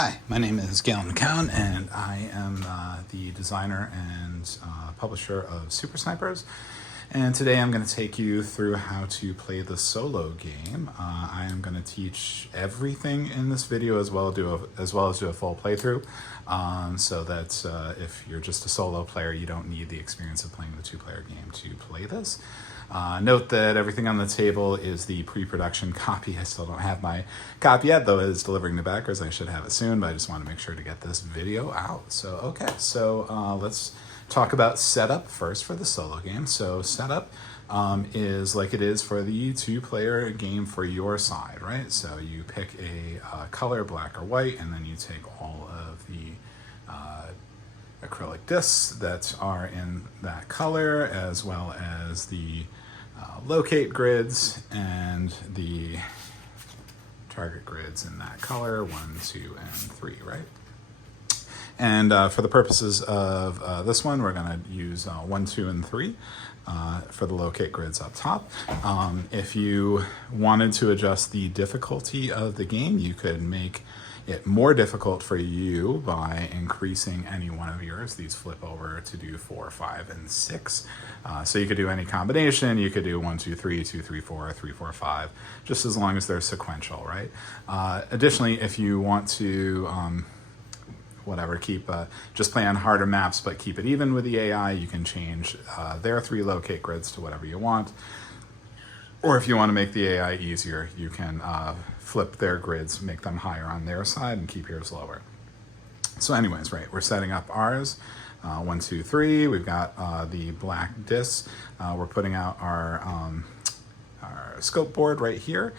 Hi, my name is Galen McCown, and I am the designer and publisher of Super Snipers. And today I'm going to take you through how to play the solo game. I am going to teach everything in this video as well as do a full playthrough, so that if you're just a solo player, you don't need the experience of playing the two-player game to play this. Note that everything on the table is the pre-production copy. I still don't have my copy yet, though it is delivering to backers. I should have it soon, but I just want to make sure to get this video out. So let's talk about setup first for the solo game. So setup is like it is for the two-player game for your side, right? So you pick a color, black or white, and then you take all of the acrylic discs that are in that color, as well as the locate grids and the target grids in that color, 1, 2, and 3, right? And for the purposes of this one, we're going to use 1, 2, and 3 for the locate grids up top. If you wanted to adjust the difficulty of the game, you could make it more difficult for you by increasing any one of yours. These flip over to do 4, 5, and 6. So you could do any combination. You could do 1, 2, 3, 2, 3, 4, 3, 4, 5, just as long as they're sequential, right? Additionally, if you want to keep just play on harder maps but keep it even with the AI, you can change their 3 locate grids to whatever you want. Or if you want to make the AI easier, you can flip their grids, make them higher on their side, and keep yours lower. So anyways, right, we're setting up ours. 1, 2, 3, we've got the black discs. We're putting out our scope board right here.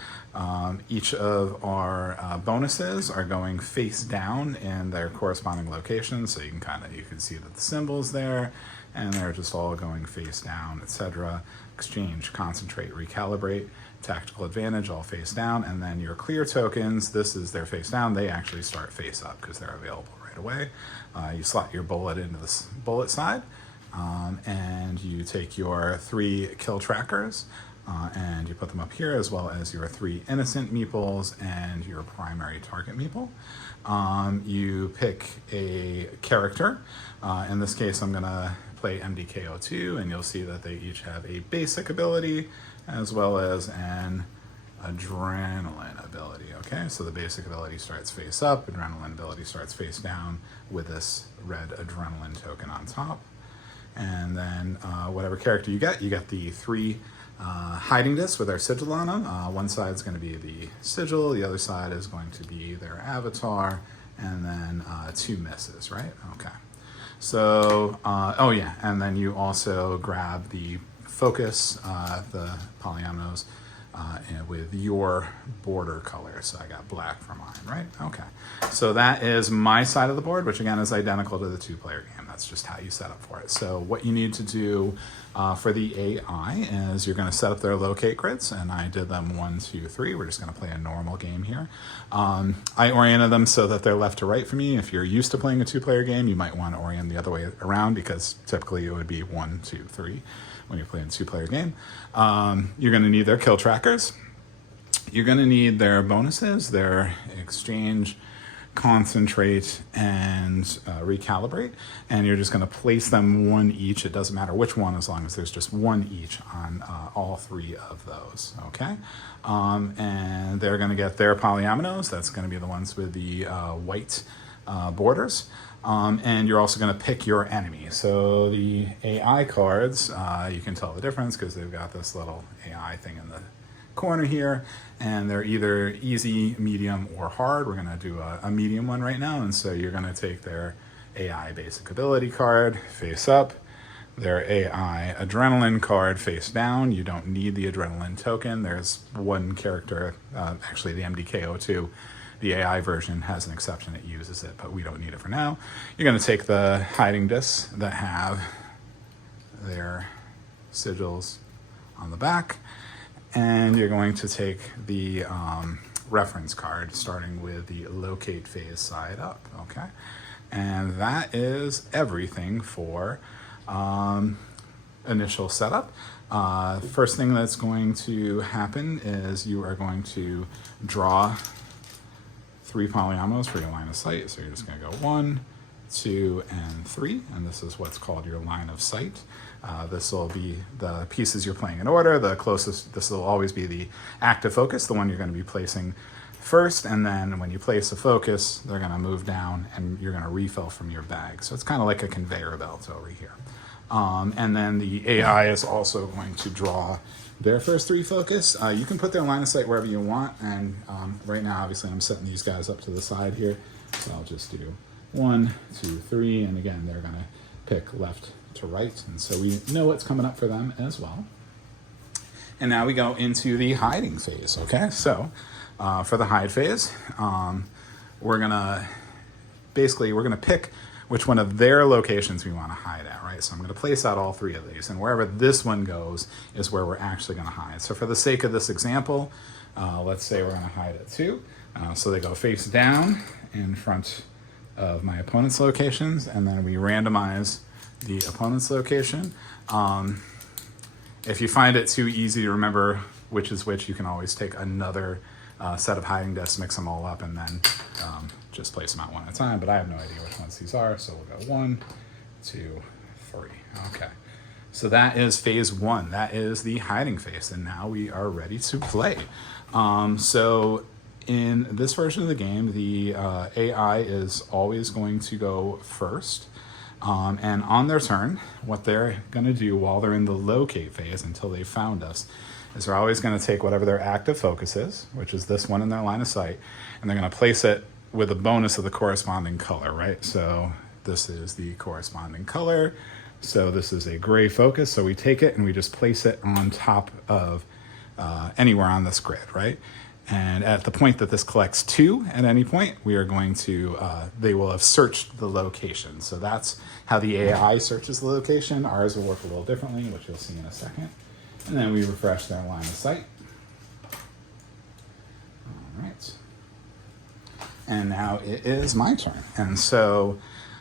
Each of our bonuses are going face down in their corresponding locations, so you can see that the symbol's there, and they're just all going face down, etc. Exchange, concentrate, recalibrate, tactical advantage, all face down, and then your clear tokens, this is their face down, they actually start face up because they're available right away. You slot your bullet into this bullet side, and you take your 3 kill trackers, and you put them up here, as well as your 3 innocent meeples and your primary target meeple. You pick a character. In this case, I'm going to play MDKO2, and you'll see that they each have a basic ability as well as an adrenaline ability. Okay, so the basic ability starts face up, adrenaline ability starts face down with this red adrenaline token on top. And then whatever character you get the 3 hiding discs with their sigil on them. One side is going to be the sigil, the other side is going to be their avatar, and then 2 misses, right? Okay. So, oh yeah, and then you also grab the focus, the polyominoes, with your border color. So I got black for mine, right? Okay. So that is my side of the board, which again is identical to the two-player game. That's just how you set up for it. So what you need to do for the AI is you're going to set up their locate grids, and I did them 1, 2, 3. We're just going to play a normal game here. I oriented them so that they're left to right for me. If you're used to playing a two-player game, you might want to orient the other way around, because typically it would be 1, 2, 3 when you're playing a two-player game. You're going to need their kill trackers. You're going to need their bonuses, their exchange, concentrate, and recalibrate, and you're just going to place them 1 each. It doesn't matter which one, as long as there's just 1 each on all 3 of those, okay? And they're going to get their polyominoes. That's going to be the ones with the white borders. And you're also going to pick your enemy. So the AI cards, you can tell the difference because they've got this little AI thing in the corner here, and they're either easy, medium, or hard. We're going to do a medium one right now, and so you're going to take their AI basic ability card face up, their AI adrenaline card face down. You don't need the adrenaline token. There's one character, actually the MDKO2, the AI version has an exception, it uses it, but we don't need it for now. You're going to take the hiding discs that have their sigils on the back, and you're going to take the reference card, starting with the locate phase side up, okay? And that is everything for initial setup. First thing that's going to happen is you are going to draw 3 polyominoes for your line of sight. So you're just going to go 1, 2, and 3, and this is what's called your line of sight. This will be the pieces you're playing in order. The closest, this will always be the active focus, the one you're going to be placing first, and then when you place a focus, they're going to move down and you're going to refill from your bag. So it's kind of like a conveyor belt over here. And then the AI is also going to draw their first 3 focus. You can put their line of sight wherever you want, and right now obviously I'm setting these guys up to the side here, so I'll just do 1, 2, 3, and again they're going to pick left to right, and so we know what's coming up for them as well. And now we go into the hiding phase. Okay, so for the hide phase, we're gonna pick which one of their locations we want to hide at, right? So I'm going to place out all 3 of these, and wherever this one goes is where we're actually going to hide. So for the sake of this example, let's say we're going to hide at 2. So they go face down in front of my opponent's locations, and then we randomize the opponent's location. If you find it too easy to remember which is which, you can always take another set of hiding discs, mix them all up, and then just place them out one at a time. But I have no idea which ones these are, so we'll go 1, 2, 3. Okay, so that is phase 1. That is the hiding phase, and now we are ready to play. So in this version of the game, the AI is always going to go first. And on their turn, what they're going to do while they're in the locate phase until they found us is they're always going to take whatever their active focus is, which is this one in their line of sight, and they're going to place it with a bonus of the corresponding color, right? So this is the corresponding color. So this is a gray focus. So we take it and we just place it on top of anywhere on this grid, right? And at the point that this collects 2 at any point, we are going to, they will have searched the location. So that's how the AI searches the location. Ours will work a little differently, which you'll see in a second. And then we refresh their line of sight. All right. And now it is my turn. And so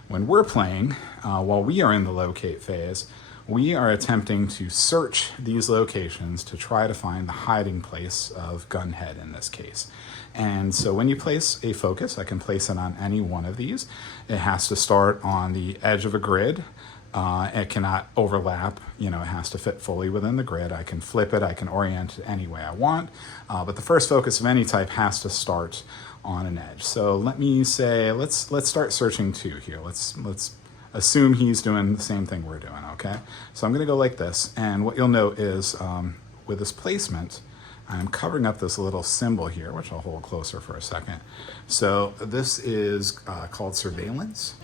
when we're playing, while we are in the locate phase, we are attempting to search these locations to try to find the hiding place of Gunhead in this case. And so when you place a focus, I can place it on any one of these. It has to start on the edge of a grid. It cannot overlap, it has to fit fully within the grid. I can flip it, I can orient it any way I want, but the first focus of any type has to start on an edge. So let me say, let's start searching 2 here. Let's assume he's doing the same thing we're doing, okay? So I'm gonna go like this, and what you'll note is with this placement, I'm covering up this little symbol here, which I'll hold closer for a second. So this is called surveillance.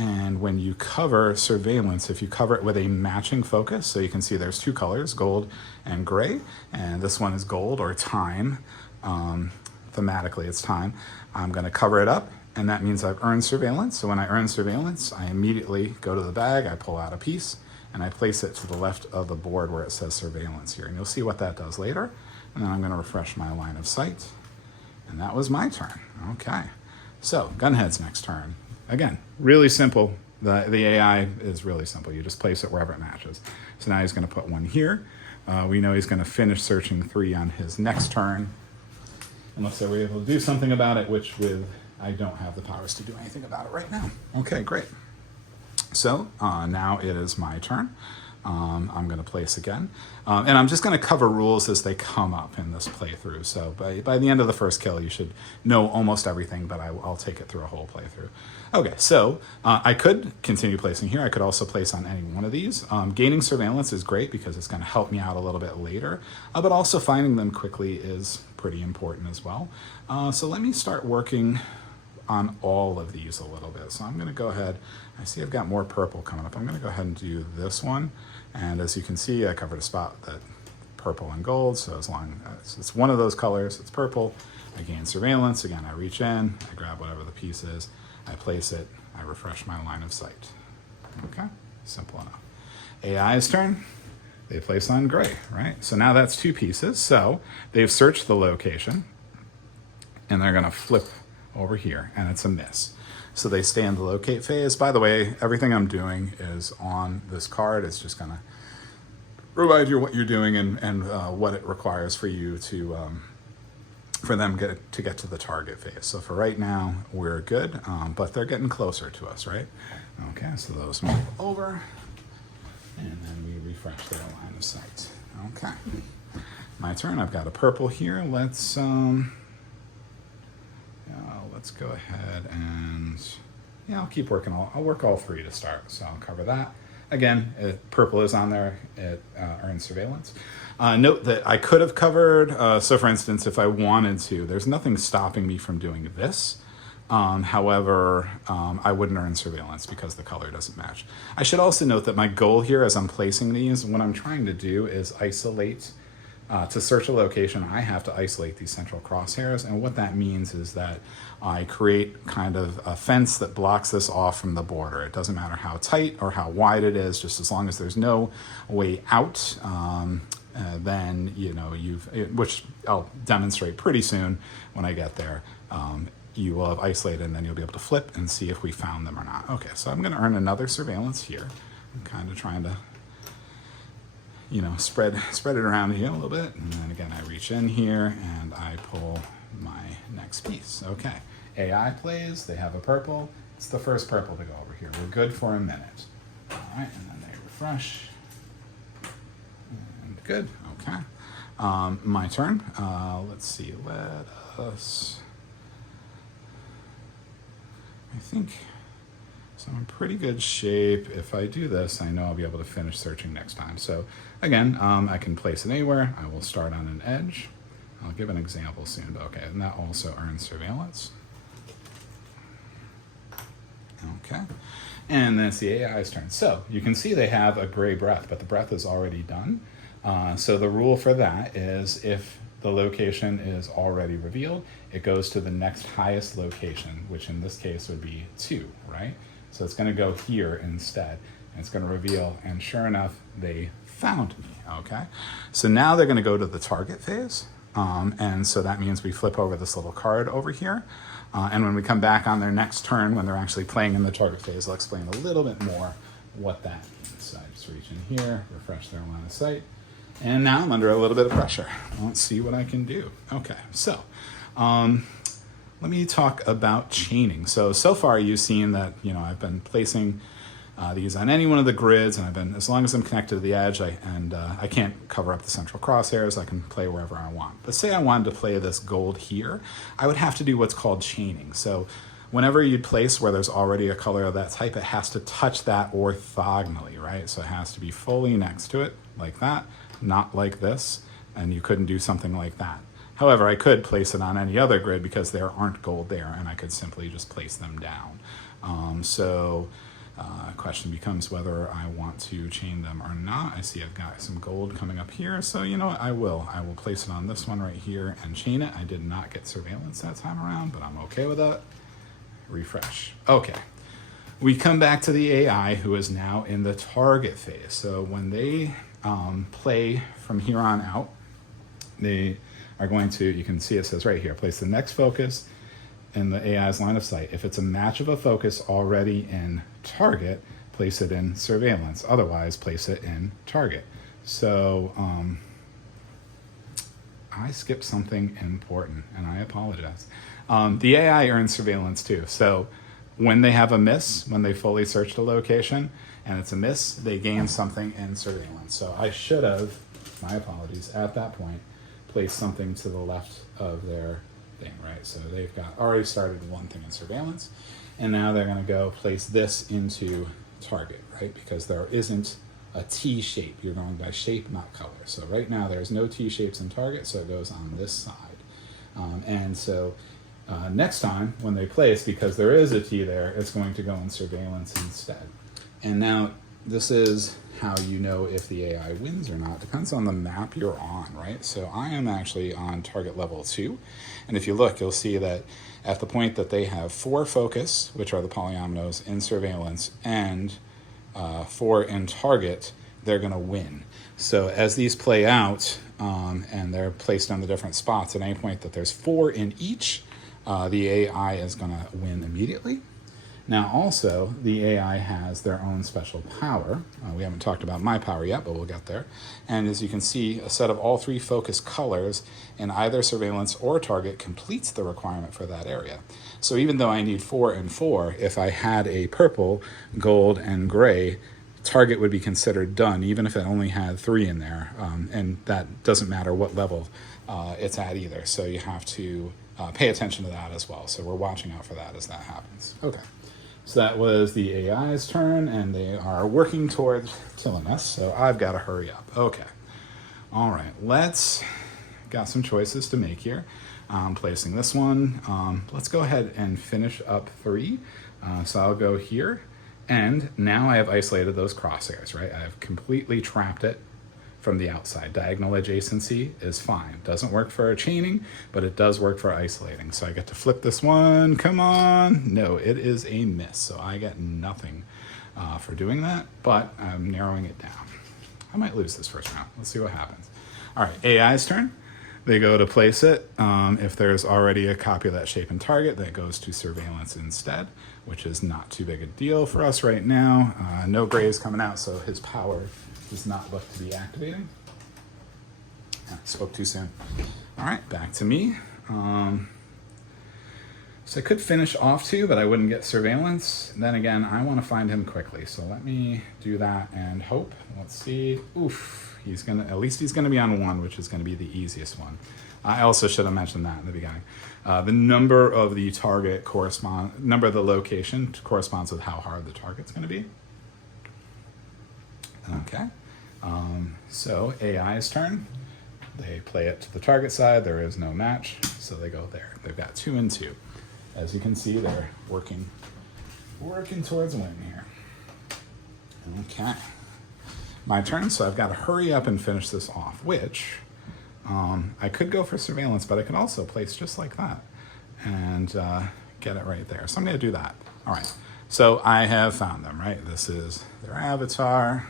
And when you cover surveillance, if you cover it with a matching focus, so you can see there's 2 colors, gold and gray, and this one is gold or time. Thematically, it's time. I'm gonna cover it up, and that means I've earned surveillance. So when I earn surveillance, I immediately go to the bag, I pull out a piece, and I place it to the left of the board where it says surveillance here. And you'll see what that does later. And then I'm gonna refresh my line of sight. And that was my turn, okay. So, Gunhead's next turn. Again, really simple. The AI is really simple. You just place it wherever it matches. So now he's gonna put 1 here. We know he's gonna finish searching 3 on his next turn, unless we're able to do something about it, which I don't have the powers to do anything about it right now. Okay, great. So now it is my turn. I'm going to place again. And I'm just going to cover rules as they come up in this playthrough. So by the end of the first kill, you should know almost everything, but I'll take it through a whole playthrough. Okay, so I could continue placing here. I could also place on any one of these. Gaining surveillance is great because it's going to help me out a little bit later, but also finding them quickly is pretty important as well. So let me start working on all of these a little bit. So I'm going to go ahead. I see I've got more purple coming up. I'm going to go ahead and do this one. And as you can see, I covered a spot that purple and gold. So as long as it's one of those colors, it's purple. I gain surveillance. Again, I reach in, I grab whatever the piece is, I place it, I refresh my line of sight. Okay, simple enough. AI's turn. They place on gray, right? So now that's 2 pieces. So they've searched the location and they're going to flip over here, and it's a miss. So they stay in the locate phase. By the way, everything I'm doing is on this card. It's just gonna remind you what you're doing and what it requires for you to for them to get to the target phase. So for right now, we're good, but they're getting closer to us, right? Okay, so those move over, and then we refresh their line of sight. Okay, my turn. I've got a purple here. Let's go ahead and, I'll keep working. I'll work all three to start, so I'll cover that. Again, purple is on there. It earns surveillance. Note that I could have covered, so for instance, if I wanted to, there's nothing stopping me from doing this. However, I wouldn't earn surveillance because the color doesn't match. I should also note that my goal here as I'm placing these, what I'm trying to do is isolate, to search a location, I have to isolate these central crosshairs. And what that means is that I create kind of a fence that blocks this off from the border. It doesn't matter how tight or how wide it is, just as long as there's no way out, then, which I'll demonstrate pretty soon when I get there. You will have isolated, and then you'll be able to flip and see if we found them or not. Okay, so I'm going to earn another surveillance here. I'm kind of trying to, spread it around here a little bit. And then again, I reach in here and I pull my next piece. Okay, AI plays, they have a purple. It's the first purple to go over here. We're good for a minute. All right, and then they refresh. And good, okay. My turn. Let's see, I think, so I'm in pretty good shape. If I do this, I know I'll be able to finish searching next time. So again, I can place it anywhere. I will start on an edge. I'll give an example soon, but okay, and that also earns surveillance. Okay, and then it's the AI's turn. So you can see they have a gray breath, but the breath is already done. So the rule for that is if the location is already revealed, it goes to the next highest location, which in this case would be 2, right? So it's going to go here instead, and it's going to reveal, and sure enough, they found me, okay? So now they're going to go to the target phase, and so that means we flip over this little card over here, and when we come back on their next turn, when they're actually playing in the target phase, I'll explain a little bit more what that means. So I just reach in here, refresh their line of sight, and now I'm under a little bit of pressure. Let's see what I can do. Okay, so let me talk about chaining. So far you've seen that, I've been placing these on any one of the grids, and I've been, as long as I'm connected to the edge, I can't cover up the central crosshairs, I can play wherever I want. But say I wanted to play this gold here, I would have to do what's called chaining. So whenever you'd place where there's already a color of that type, it has to touch that orthogonally, right? So it has to be fully next to it, like that, not like this, and you couldn't do something like that. However, I could place it on any other grid because there aren't gold there, and I could simply just place them down. Question becomes whether I want to chain them or not. I see I've got some gold coming up here, so you know what, I will place it on this one right here and chain it. I did not get surveillance that time around, but I'm okay with that. Refresh. Okay. We come back to the AI, who is now in the target phase. So when they play from here on out, they are going to, you can see it says right here, place the next focus in the AI's line of sight. If it's a match of a focus already in target, place it in surveillance. Otherwise, place it in target. So I skipped something important, and I apologize. The AI earns surveillance too. So when they have a miss, when they fully search the location, and it's a miss, they gain something in surveillance. So I should have, my apologies, at that point, placed something to the left of their thing, right? So they've got already started one thing in surveillance, and now they're going to go place this into target, right? Because there isn't a T shape. You're going by shape, not color. So right now there's no T shapes in target, so it goes on this side. Next time when they place, because there is a T there, it's going to go in surveillance instead. And now this is how you know if the AI wins or not. It depends on the map you're on, right? So I am actually on target level 2. And if you look, you'll see that at the point that they have 4 focus, which are the polyominoes in surveillance, and 4 in target, they're going to win. So as these play out, and they're placed on the different spots, at any point that there's 4 in each, the AI is going to win immediately. Now also, the AI has their own special power. We haven't talked about my power yet, but we'll get there. And as you can see, a set of all three focus colors in either surveillance or target completes the requirement for that area. So even though I need 4 and 4, if I had a purple, gold, and gray, target would be considered done, even if it only had 3 in there. And that doesn't matter what level it's at either. So you have to pay attention to that as well. So we're watching out for that as that happens. Okay. So that was the AI's turn, and they are working towards killing us, so I've got to hurry up. Okay. All right, got some choices to make here. I'm placing this one. Let's go ahead and finish up 3. So I'll go here, and now I have isolated those crosshairs, right? I've completely trapped it from the outside. Diagonal adjacency is fine. Doesn't work for chaining, but it does work for isolating. So I get to flip this one. Come on. No, it is a miss. So I get nothing for doing that, but I'm narrowing it down. I might lose this first round. Let's see what happens. All right, AI's turn. They go to place it. If there's already a copy of that shape and target, that goes to surveillance instead, which is not too big a deal for us right now. No grays coming out, so his power does not look to be activating. Spoke too soon. All right, back to me. So I could finish off 2, but I wouldn't get surveillance. Then again, I want to find him quickly. So let me do that and hope. Let's see. Oof, at least he's gonna be on 1, which is gonna be the easiest one. I also should have mentioned that in the beginning. The number of the target number of the location corresponds with how hard the target's gonna be. Okay, so AI's turn. They play it to the target side. There is no match, so they go there. They've got 2 and 2. As you can see, they're working towards a win here. Okay, my turn, so I've got to hurry up and finish this off, which I could go for surveillance, but I could also place just like that and get it right there. So I'm going to do that. All right, so I have found them, right? This is their avatar.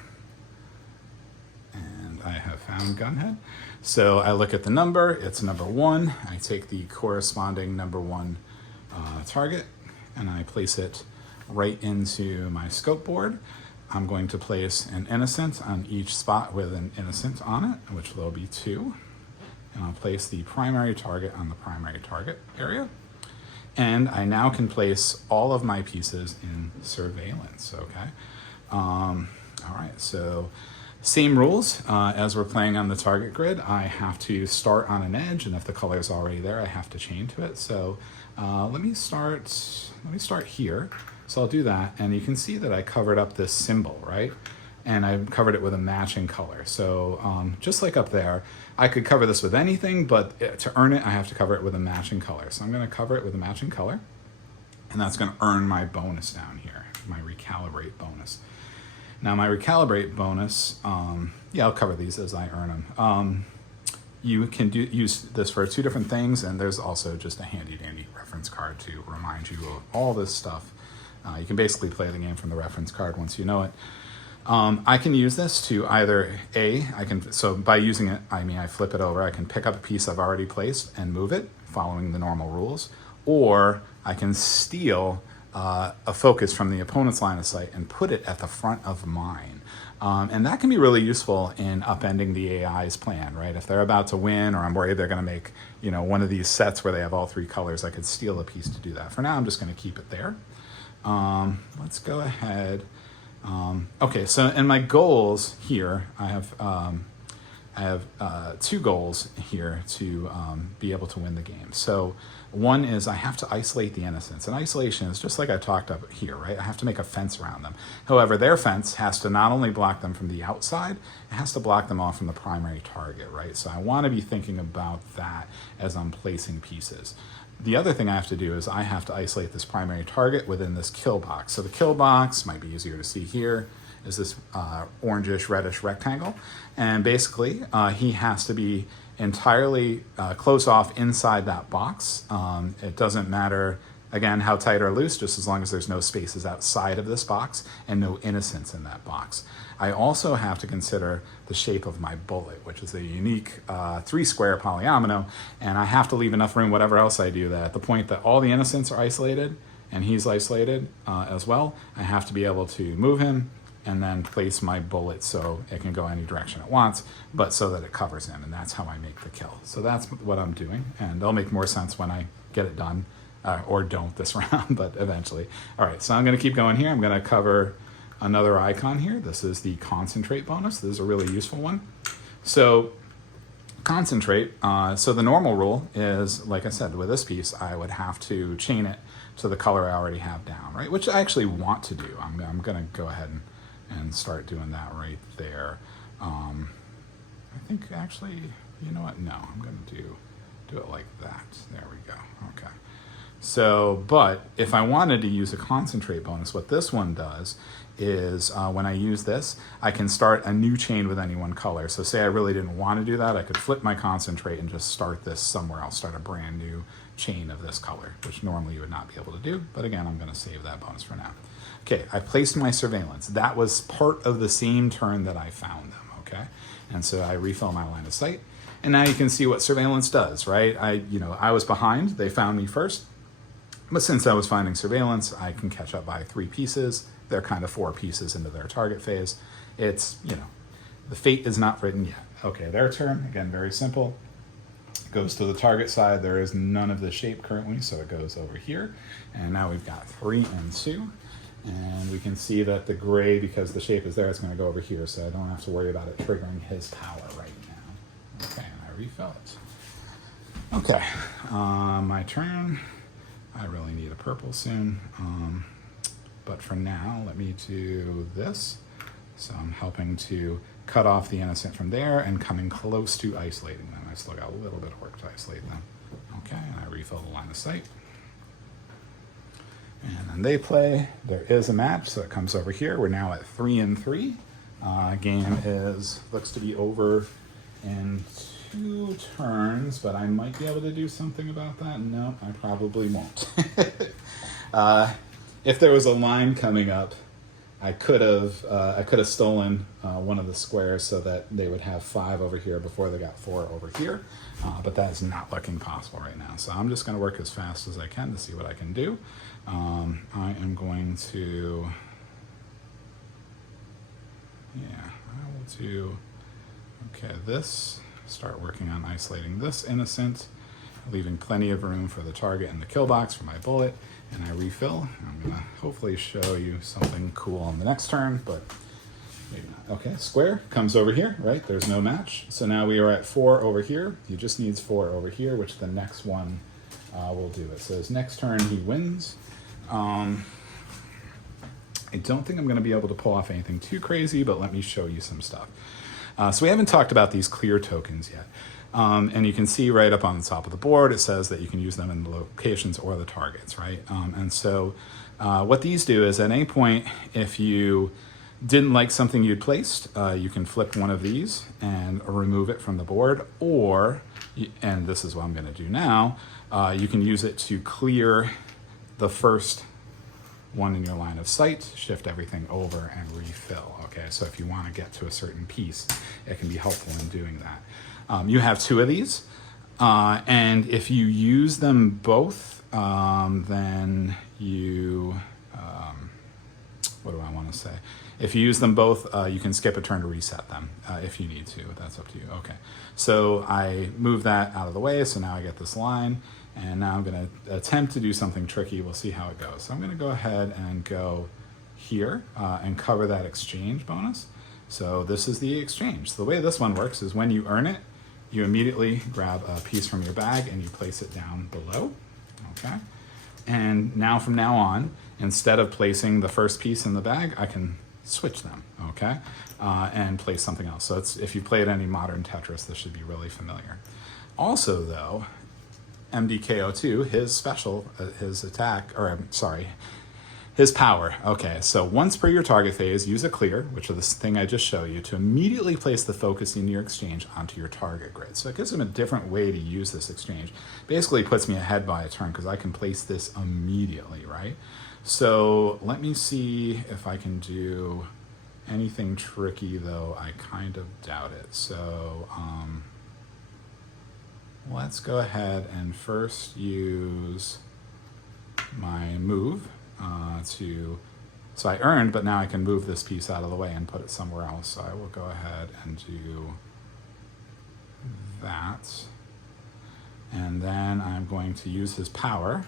I have found Gunhead. So I look at the number, it's number 1. I take the corresponding number 1 target and I place it right into my scope board. I'm going to place an innocent on each spot with an innocent on it, which will be 2. And I'll place the primary target on the primary target area. And I now can place all of my pieces in surveillance, okay? All right, so same rules as we're playing on the target grid. I have to start on an edge, and if the color is already there, I have to chain to it. So let me start here. So I'll do that, and you can see that I covered up this symbol, right? And I covered it with a matching color. So just like up there, I could cover this with anything, but to earn it, I have to cover it with a matching color. So I'm going to cover it with a matching color, and that's going to earn my bonus down here, my recalibrate bonus. Now my recalibrate bonus, yeah, I'll cover these as I earn them. You can use this for 2 different things, and there's also just a handy dandy reference card to remind you of all this stuff. You can basically play the game from the reference card once you know it. I can use this to either so by using it, I mean I flip it over, I can pick up a piece I've already placed and move it, following the normal rules, or I can steal a focus from the opponent's line of sight and put it at the front of mine. And that can be really useful in upending the AI's plan, right? If they're about to win, or I'm worried they're going to make, one of these sets where they have all 3 colors, I could steal a piece to do that. For now, I'm just going to keep it there. Let's go ahead. Okay, so in my goals here, I have 2 goals here to be able to win the game. So one is I have to isolate the innocents. And isolation is just like I talked up here, right? I have to make a fence around them. However, their fence has to not only block them from the outside, it has to block them off from the primary target, right? So I want to be thinking about that as I'm placing pieces. The other thing I have to do is I have to isolate this primary target within this kill box. So the kill box might be easier to see here. Is this orangish, reddish rectangle. And basically, he has to be entirely closed off inside that box. It doesn't matter, again, how tight or loose, just as long as there's no spaces outside of this box and no innocents in that box. I also have to consider the shape of my bullet, which is a unique 3-square polyomino, and I have to leave enough room, whatever else I do, that at the point that all the innocents are isolated, and he's isolated as well, I have to be able to move him and then place my bullet so it can go any direction it wants, but so that it covers him, and that's how I make the kill. So that's what I'm doing, and it'll make more sense when I get it done, or don't this round, but eventually. All right, so I'm gonna keep going here. I'm gonna cover another icon here. This is the concentrate bonus. This is a really useful one. So concentrate, so the normal rule is, like I said, with this piece, I would have to chain it to the color I already have down, right? Which I actually want to do. I'm gonna go ahead and start doing that right there. I think actually, you know what? No, I'm gonna do it like that. There we go, okay. So, but if I wanted to use a concentrate bonus, what this one does is when I use this, I can start a new chain with any one color. So say I really didn't want to do that, I could flip my concentrate and just start this somewhere else, start a brand new chain of this color, which normally you would not be able to do. But again, I'm gonna save that bonus for now. Okay, I placed my surveillance. That was part of the same turn that I found them, okay? And so I refill my line of sight. And now you can see what surveillance does, right? I was behind, they found me first. But since I was finding surveillance, I can catch up by 3 pieces. They're kind of 4 pieces into their target phase. It's, the fate is not written yet. Okay, their turn, again, very simple. Goes to the target side. There is none of the shape currently, so it goes over here. And now we've got 3 and 2. And we can see that the gray, because the shape is there, it's going to go over here, so I don't have to worry about it triggering his power right now. Okay, and I refill it. Okay, my turn. I really need a purple soon. But for now, let me do this. So I'm helping to cut off the innocent from there and coming close to isolating them. I still got a little bit of work to isolate them. Okay, and I refill the line of sight. And then they play. There is a match, so it comes over here. We're now at 3 and 3. Game looks to be over in 2 turns, but I might be able to do something about that. No, I probably won't. If there was a line coming up, I could have stolen one of the squares so that they would have 5 over here before they got 4 over here, but that is not looking possible right now. So I'm just going to work as fast as I can to see what I can do. I am going to, I will do, okay, this, start working on isolating this innocent, leaving plenty of room for the target in the kill box for my bullet, and I refill. I'm gonna hopefully show you something cool on the next turn, but maybe not. Okay, square comes over here, right? There's no match. So now we are at 4 over here. He just needs 4 over here, which the next one will do. It says next turn he wins. I don't think I'm gonna be able to pull off anything too crazy, but let me show you some stuff. So we haven't talked about these clear tokens yet. And you can see right up on the top of the board, it says that you can use them in the locations or the targets, right? And so what these do is at any point, if you didn't like something you'd placed, you can flip one of these and remove it from the board, or, and this is what I'm gonna do now, you can use it to clear the first one in your line of sight, shift everything over and refill, okay? So if you wanna get to a certain piece, it can be helpful in doing that. You have 2 of these, and if you use them both, then you, what do I want to say? If you use them both, you can skip a turn to reset them if you need to. That's up to you. Okay, so I move that out of the way, so now I get this line, and now I'm going to attempt to do something tricky. We'll see how it goes. So I'm going to go ahead and go here and cover that exchange bonus. So this is the exchange. So the way this one works is when you earn it, you immediately grab a piece from your bag and you place it down below, okay? And now from now on, instead of placing the first piece in the bag, I can switch them, okay? And place something else. So it's, if you played any modern Tetris, this should be really familiar. Also though, MDKO2, his special, his attack, or I'm sorry, his power. Okay, so once per your target phase, use a clear, which is this thing I just showed you, to immediately place the focus in your exchange onto your target grid. So it gives him a different way to use this exchange. Basically puts me ahead by a turn because I can place this immediately, right? So let me see if I can do anything tricky, though I kind of doubt it. So let's go ahead and first use my move so I earned, but now I can move this piece out of the way and put it somewhere else. So I will go ahead and do that. And then I'm going to use his power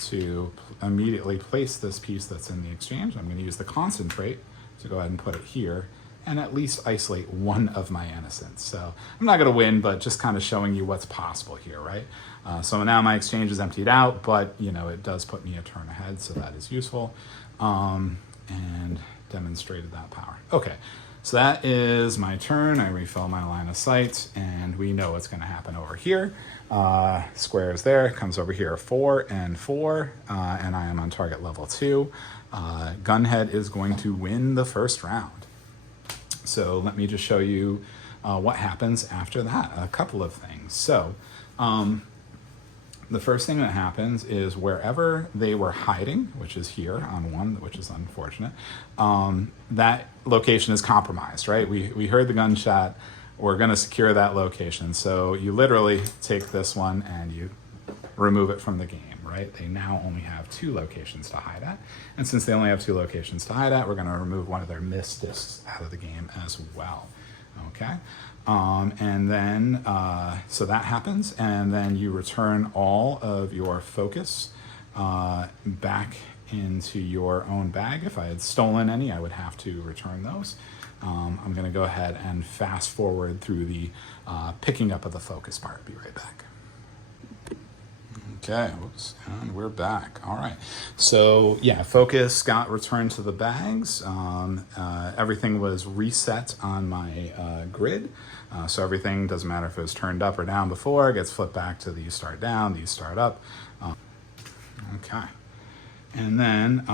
to immediately place this piece that's in the exchange. I'm going to use the concentrate to go ahead and put it here and at least isolate one of my innocents. So I'm not going to win, but just kind of showing you what's possible here, right? So now my exchange is emptied out, but it does put me a turn ahead, so that is useful. And demonstrated that power. Okay, so that is my turn. I refill my line of sight, and we know what's going to happen over here. Square is there, comes over here 4 and 4, and I am on target level 2. Gunhead is going to win the first round. So let me just show you what happens after that. A couple of things. So the first thing that happens is wherever they were hiding, which is here on 1, which is unfortunate, that location is compromised, right? We heard the gunshot. We're going to secure that location. So you literally take this one and you remove it from the game, right? They now only have 2 locations to hide at. And since they only have 2 locations to hide at, we're going to remove one of their mist discs out of the game as well. Okay? And then, so that happens, and then you return all of your focus back into your own bag. If I had stolen any, I would have to return those. I'm going to go ahead and fast forward through the picking up of the focus part. Be right back. Okay, whoops, and we're back. All right, so yeah, focus got returned to the bags. Everything was reset on my grid. So everything, doesn't matter if it was turned up or down before, gets flipped back to these start down, these start up. Okay, and then,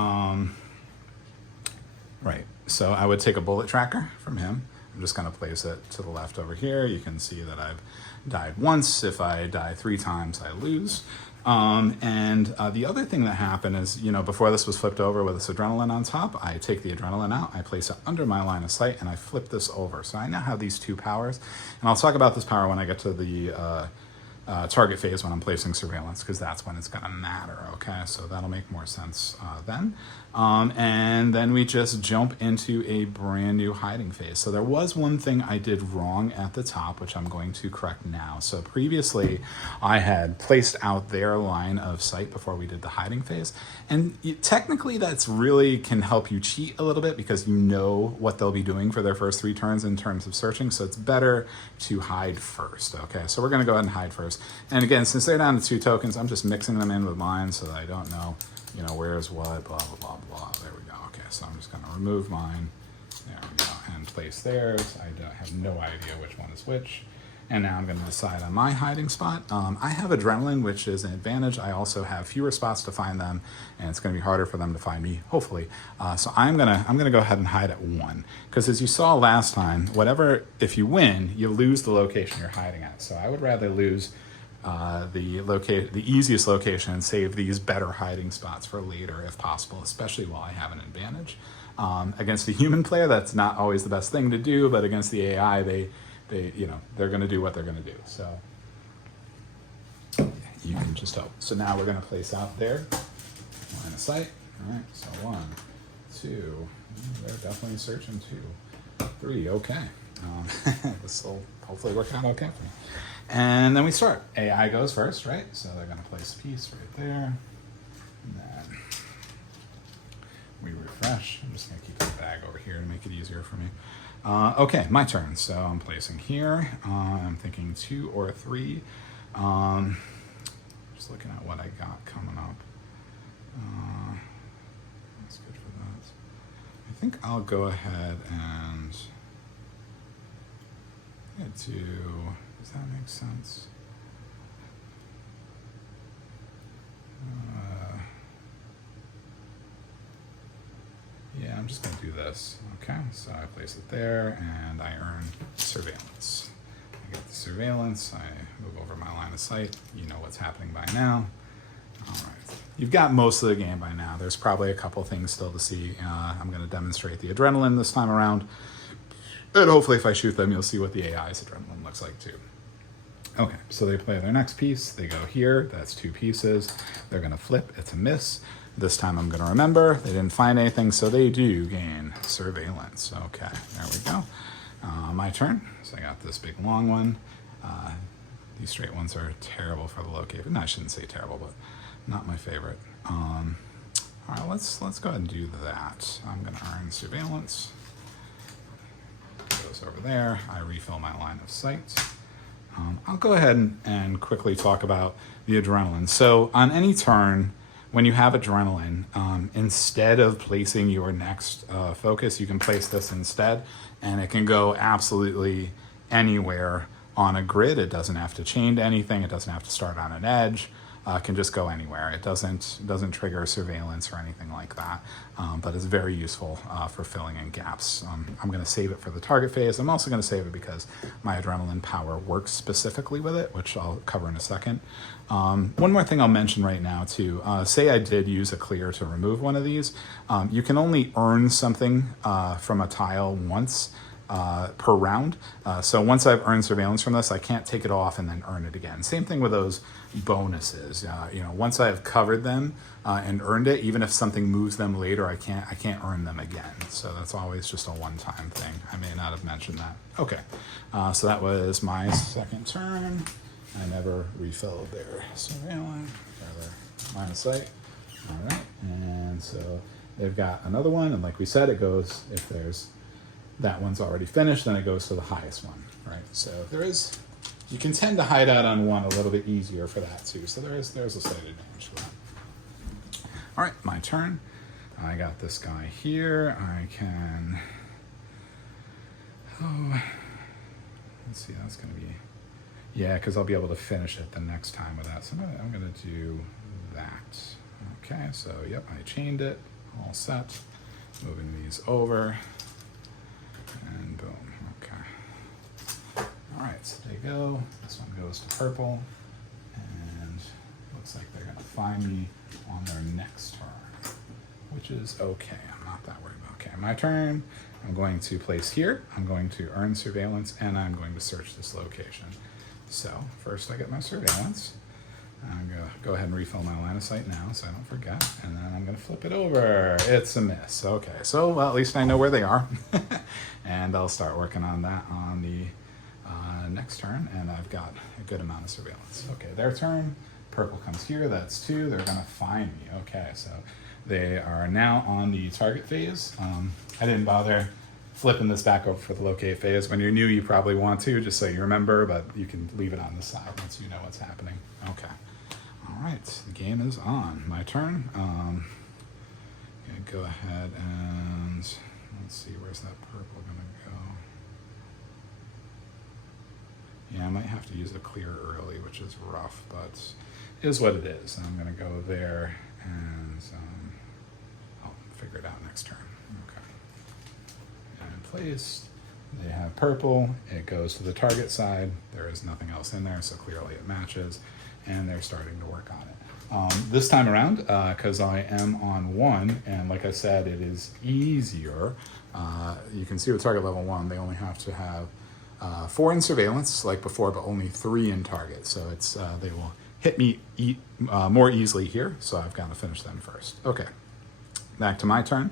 right, so I would take a bullet tracker from him. I'm just going to place it to the left over here. You can see that I've died once. If I die 3 times, I lose. The other thing that happened is, before this was flipped over with this adrenaline on top, I take the adrenaline out, I place it under my line of sight, and I flip this over. So I now have these 2 powers. And I'll talk about this power when I get to the target phase when I'm placing surveillance, because that's when it's going to matter, okay? So that'll make more sense then. And then we just jump into a brand new hiding phase. So there was one thing I did wrong at the top, which I'm going to correct now. So previously, I had placed out their line of sight before we did the hiding phase. And technically, that's really can help you cheat a little bit because you know what they'll be doing for their first 3 turns in terms of searching. So it's better to hide first, okay? So we're going to go ahead and hide first. And again, since they're down to 2 tokens, I'm just mixing them in with mine so that I don't know, where's what, blah, blah, blah, blah. There we go. Okay, so I'm just going to remove mine. There we go. And place theirs. I have no idea which one is which. And now I'm going to decide on my hiding spot. I have adrenaline, which is an advantage. I also have fewer spots to find them, and it's going to be harder for them to find me, hopefully. So I'm gonna go ahead and hide at 1, because as you saw last time, if you win, you lose the location you're hiding at. So I would rather lose the easiest location and save these better hiding spots for later if possible, especially while I have an advantage. Against a human player, that's not always the best thing to do, but against the AI, they're going to do what they're going to do. So you can just hope. So now we're going to place out there line of sight. All right, so 1, 2, they're definitely searching 2, 3, okay. This will hopefully work out okay for me. And then we start. AI goes first, right? So they're going to place a piece right there. And then we refresh. I'm just going to keep the bag over here to make it easier for me. Okay, my turn. So I'm placing here. I'm thinking 2 or 3. Just looking at what I got coming up. That's good for that. I think I'll go ahead and does that make sense? Yeah, I'm just going to do this. Okay, so I place it there, and I earn surveillance. I get the surveillance, I move over my line of sight. You know what's happening by now. All right, you've got most of the game by now. There's probably a couple things still to see. I'm going to demonstrate the adrenaline this time around. And hopefully if I shoot them, you'll see what the AI's adrenaline looks like too. Okay, so they play their next piece. They go here. That's 2 pieces. They're going to flip. It's a miss. This time I'm going to remember. They didn't find anything, so they do gain surveillance. Okay, there we go. My turn. So I got this big long one. These straight ones are terrible for the locate. No, I shouldn't say terrible, but not my favorite. All right, let's go ahead and do that. I'm going to earn surveillance. Goes over there. I refill my line of sight. I'll go ahead and quickly talk about the adrenaline. So on any turn, when you have adrenaline, instead of placing your next focus, you can place this instead, and it can go absolutely anywhere on a grid. It doesn't have to chain to anything. It doesn't have to start on an edge. It can just go anywhere. It doesn't trigger surveillance or anything like that, but it's very useful for filling in gaps. I'm going to save it for the target phase. I'm also going to save it because my adrenaline power works specifically with it, which I'll cover in a second. One more thing I'll mention right now too. Say I did use a clear to remove one of these. You can only earn something from a tile once per round. So once I've earned surveillance from this, I can't take it off and then earn it again. Same thing with those bonuses. Once I've covered them and earned it, even if something moves them later, I can't earn them again. So that's always just a one-time thing. I may not have mentioned that. Okay, so that was my second turn. I never refilled their surveillance or their line of sight. All right, and so they've got another one, and like we said, it goes, if there's that one's already finished, then it goes to the highest one, right? So you can tend to hide out on one a little bit easier for that too. So there's a slight advantage for that. All right, my turn. I got this guy here. I can, let's see, that's gonna be, yeah, because I'll be able to finish it the next time with that. So I'm gonna do that. Okay, so yep, I chained it, all set. Moving these over. And boom, okay. All right, so they go. This one goes to purple, and looks like they're gonna find me on their next turn, which is okay. I'm not that worried about. Okay, my turn. I'm going to place here. I'm going to earn surveillance, and I'm going to search this location. So first I get my surveillance. I'm gonna go ahead and refill my line of sight now so I don't forget, and then I'm gonna flip it over. It's a miss. Okay, so well, at least I know where they are. And I'll start working on that on the next turn, and I've got a good amount of surveillance. Okay, their turn. Purple comes here, that's 2. They're gonna find me. Okay, so they are now on the target phase. I didn't bother flipping this back over for the locate phase. When you're new, you probably want to, just so you remember, but you can leave it on the side once you know what's happening. Okay. All right, the game is on. My turn. Go ahead and let's see, where's that purple gonna go? Yeah, I might have to use a clear early, which is rough, but it is what it is. I'm gonna go there, and I'll figure it out next turn. Okay. And placed. They have purple. It goes to the target side. There is nothing else in there, so clearly it matches. And they're starting to work on it. This time around, because I am on 1, and like I said, it is easier. You can see with target level 1, they only have to have 4 in surveillance, like before, but only 3 in target. So it's they will hit me more easily here, so I've got to finish them first. Okay, back to my turn.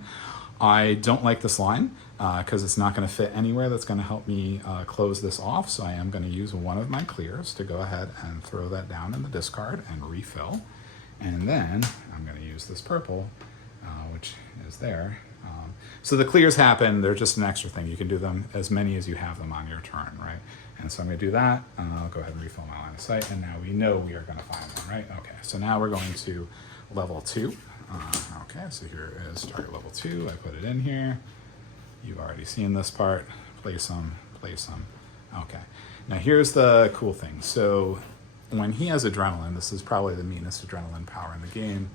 I don't like this line because it's not going to fit anywhere that's going to help me close this off. So I am going to use one of my clears to go ahead and throw that down in the discard and refill. And then I'm going to use this purple, which is there. So the clears happen. They're just an extra thing. You can do them as many as you have them on your turn, right? And so I'm going to do that. I'll go ahead and refill my line of sight. And now we know we are going to find them, right? Okay, so now we're going to level 2. Okay, so here is target level 2. I put it in here. You've already seen this part. Place them, place them. Okay, now here's the cool thing. So when he has adrenaline, this is probably the meanest adrenaline power in the game.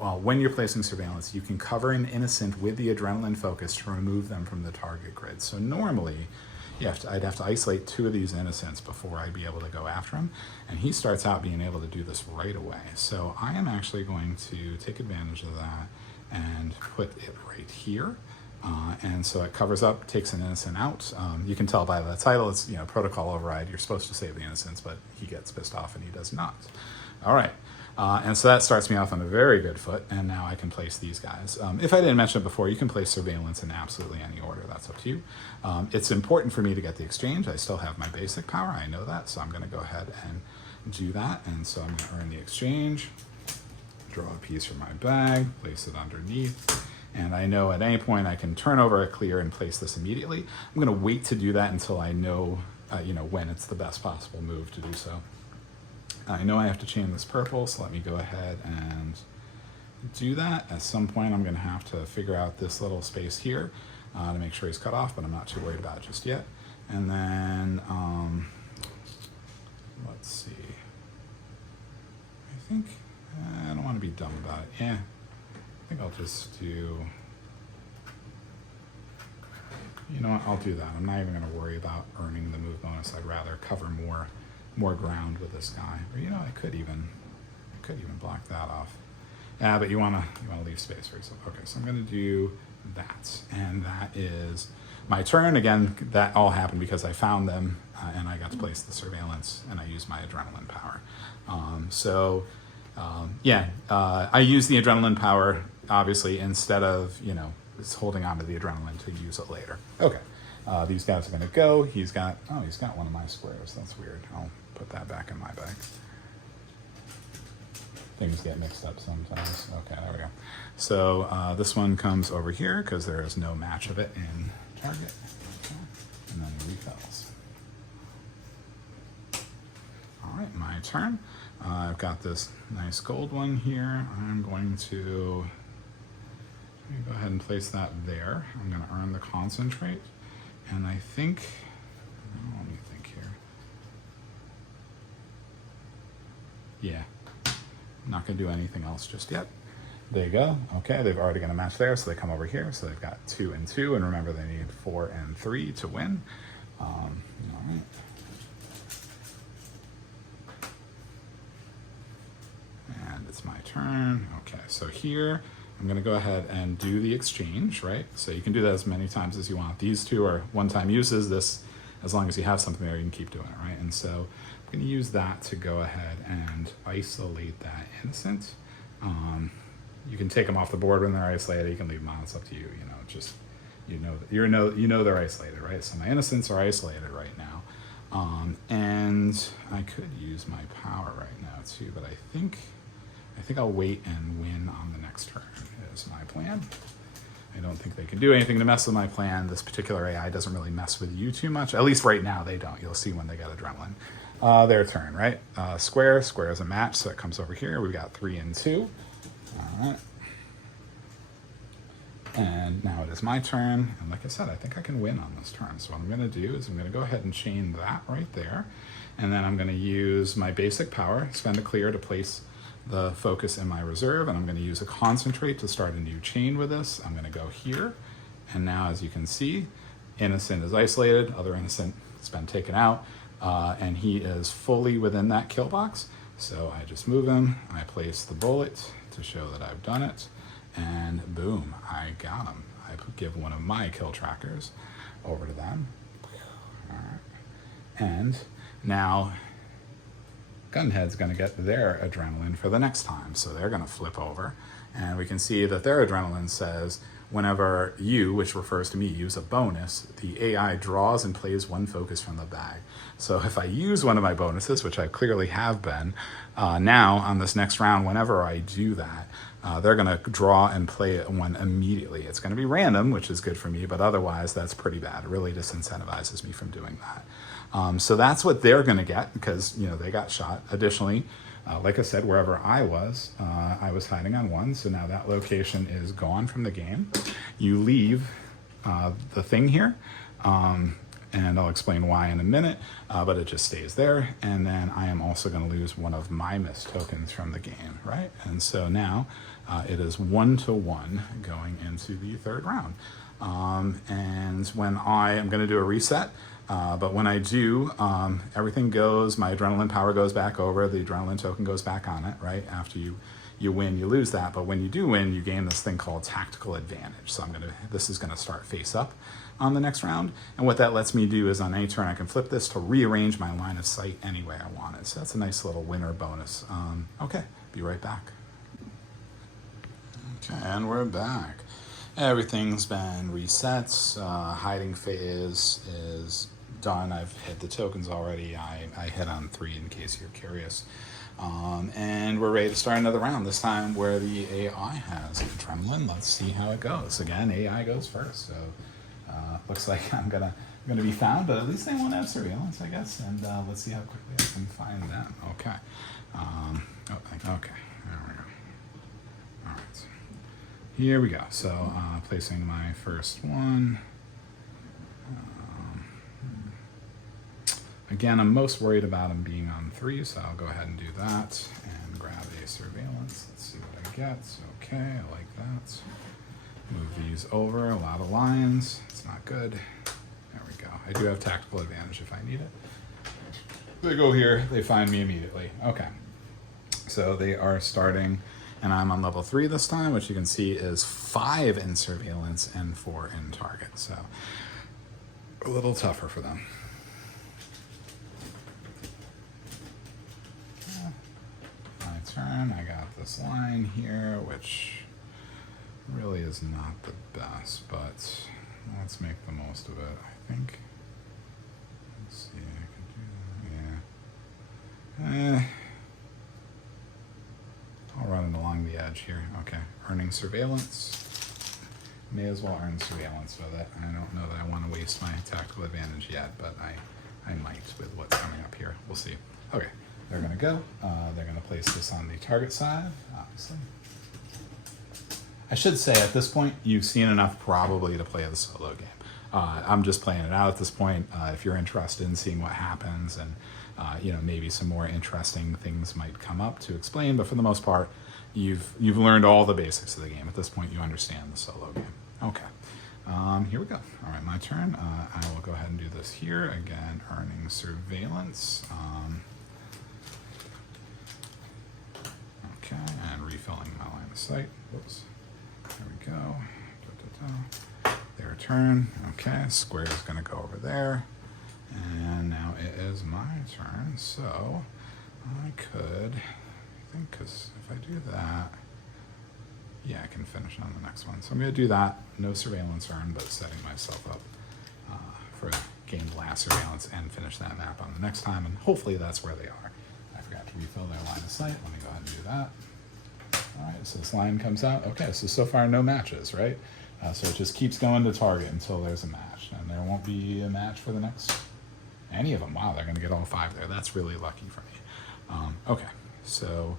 Well, when you're placing surveillance, you can cover an innocent with the adrenaline focus to remove them from the target grid. So normally, I'd have to isolate 2 of these innocents before I'd be able to go after him. And he starts out being able to do this right away. So I am actually going to take advantage of that and put it right here. And so it covers up, takes an innocent out. You can tell by the title, it's, protocol override. You're supposed to save the innocents, but he gets pissed off and he does not. All right. And so that starts me off on a very good foot, and now I can place these guys. If I didn't mention it before, you can place surveillance in absolutely any order. That's up to you. It's important for me to get the exchange. I still have my basic power. I know that, so I'm going to go ahead and do that. And so I'm going to earn the exchange, draw a piece from my bag, place it underneath. And I know at any point I can turn over a clear and place this immediately. I'm going to wait to do that until I know, when it's the best possible move to do so. I know I have to chain this purple, so let me go ahead and do that. At some point, I'm going to have to figure out this little space here to make sure he's cut off, but I'm not too worried about it just yet. And then, let's see. I think, I don't want to be dumb about it. Yeah. I think I'll just do, you know what, I'll do that. I'm not even going to worry about earning the move bonus. I'd rather cover more ground with this guy. Or, I could even block that off. Yeah, but you want to leave space for yourself. Okay, so I'm going to do that, and that is my turn. Again, that all happened because I found them, and I got to place the surveillance, and I used my adrenaline power. I use the adrenaline power, obviously, instead of, just holding on to the adrenaline to use it later. Okay, these guys are going to go. He's got one of my squares. That's weird. I'll put that back in my bag. Things get mixed up sometimes. Okay, there we go. So this one comes over here because there is no match of it in target. Okay. And then refills. All right, my turn. I've got this nice gold one here. I'm going to go ahead and place that there. I'm going to earn the concentrate. And I think, let me think here. Yeah, I'm not going to do anything else just yet. There you go. Okay, they've already got a match there, so they come over here. So they've got 2 and 2, and remember they need 4 and 3 to win. All right. And it's my turn. Okay, so here I'm going to go ahead and do the exchange, right? So you can do that as many times as you want. These two are one-time uses. This, as long as you have something there, you can keep doing it, right? And so I'm going to use that to go ahead and isolate that innocent. You can take them off the board when they're isolated. You can leave them on. It's up to you. Just they're isolated, right? So my innocents are isolated right now, and I could use my power right now too, but I think I'll wait and win on the next turn is my plan. I don't think they can do anything to mess with my plan. This particular AI doesn't really mess with you too much. At least right now they don't. You'll see when they get adrenaline. Their turn, right? Square is a match, so it comes over here. We've got 3 and 2. All right. And now it is my turn. And like I said, I think I can win on this turn. So what I'm going to do is I'm going to go ahead and chain that right there. And then I'm going to use my basic power, spend a clear to place the focus in my reserve, and I'm going to use a concentrate to start a new chain with this. I'm going to go here, and now as you can see, innocent is isolated, other innocent has been taken out, and he is fully within that kill box. So I just move him, I place the bullet to show that I've done it, and boom, I got him. I give one of my kill trackers over to them. All right. And now Gunhead's going to get their adrenaline for the next time. So they're going to flip over, and we can see that their adrenaline says, whenever you, which refers to me, use a bonus, the AI draws and plays one focus from the bag. So if I use one of my bonuses, which I clearly have been, now on this next round, whenever I do that, they're going to draw and play one immediately. It's going to be random, which is good for me, but otherwise that's pretty bad. It really disincentivizes me from doing that. So that's what they're going to get because, they got shot. Additionally, like I said, wherever I was hiding on 1. So now that location is gone from the game. You leave the thing here, and I'll explain why in a minute, but it just stays there. And then I am also going to lose one of my missed tokens from the game, right? And so now it is 1-1 going into the 3rd round. And when I am going to do a reset, but when I do, everything goes, my adrenaline power goes back over, the adrenaline token goes back on it, right? After you you win, you lose that. But when you do win, you gain this thing called tactical advantage. So this is gonna start face up on the next round. And what that lets me do is on any turn, I can flip this to rearrange my line of sight any way I want it. So that's a nice little winner bonus. Okay, be right back. Okay, and we're back. Everything's been reset. Hiding phase is done. I've hit the tokens already. I hit on 3 in case you're curious. And we're ready to start another round, this time where the AI has adrenaline. Let's see how it goes. Again, AI goes first, so looks like I'm gonna be found, but at least they won't have surveillance, I guess. And let's see how quickly I can find them. Okay. Okay. There we go. All right. Here we go. So placing my first one. Again, I'm most worried about him being on 3, so I'll go ahead and do that and grab a surveillance. Let's see what I get. Okay, I like that. Move these over, a lot of lines. It's not good. There we go. I do have tactical advantage if I need it. They go here, they find me immediately. Okay, so they are starting, and I'm on level 3 this time, which you can see is 5 in surveillance and 4 in target. So a little tougher for them. Turn. I got this line here, which really is not the best, but let's make the most of it, I think. Let's see, I can do, yeah. I'll run it along the edge here. Okay, earning surveillance. May as well earn surveillance with it. I don't know that I want to waste my tactical advantage yet, but I might with what's coming up here. We'll see. Okay. They're going to go. They're going to place this on the target side, obviously. I should say at this point, you've seen enough probably to play the solo game. I'm just playing it out at this point. If you're interested in seeing what happens and maybe some more interesting things might come up to explain, but for the most part, you've learned all the basics of the game. At this point, you understand the solo game. Okay. Here we go. All right, my turn. I will go ahead and do this here. Again, earning surveillance. Okay, and refilling my line of sight. Whoops. There we go. Their turn. Okay, square is going to go over there. And now it is my turn. So I could, I think, because if I do that, yeah, I can finish on the next one. So I'm going to do that. No surveillance earned, but setting myself up for gain last surveillance and finish that map on the next time. And hopefully that's where they are. I forgot to refill their line of sight. Let me go ahead and do that. All right, so this line comes out. Okay, so far no matches, right? So it just keeps going to target until there's a match. And there won't be a match for the next, any of them. Wow, they're going to get all 5 there. That's really lucky for me. Okay, so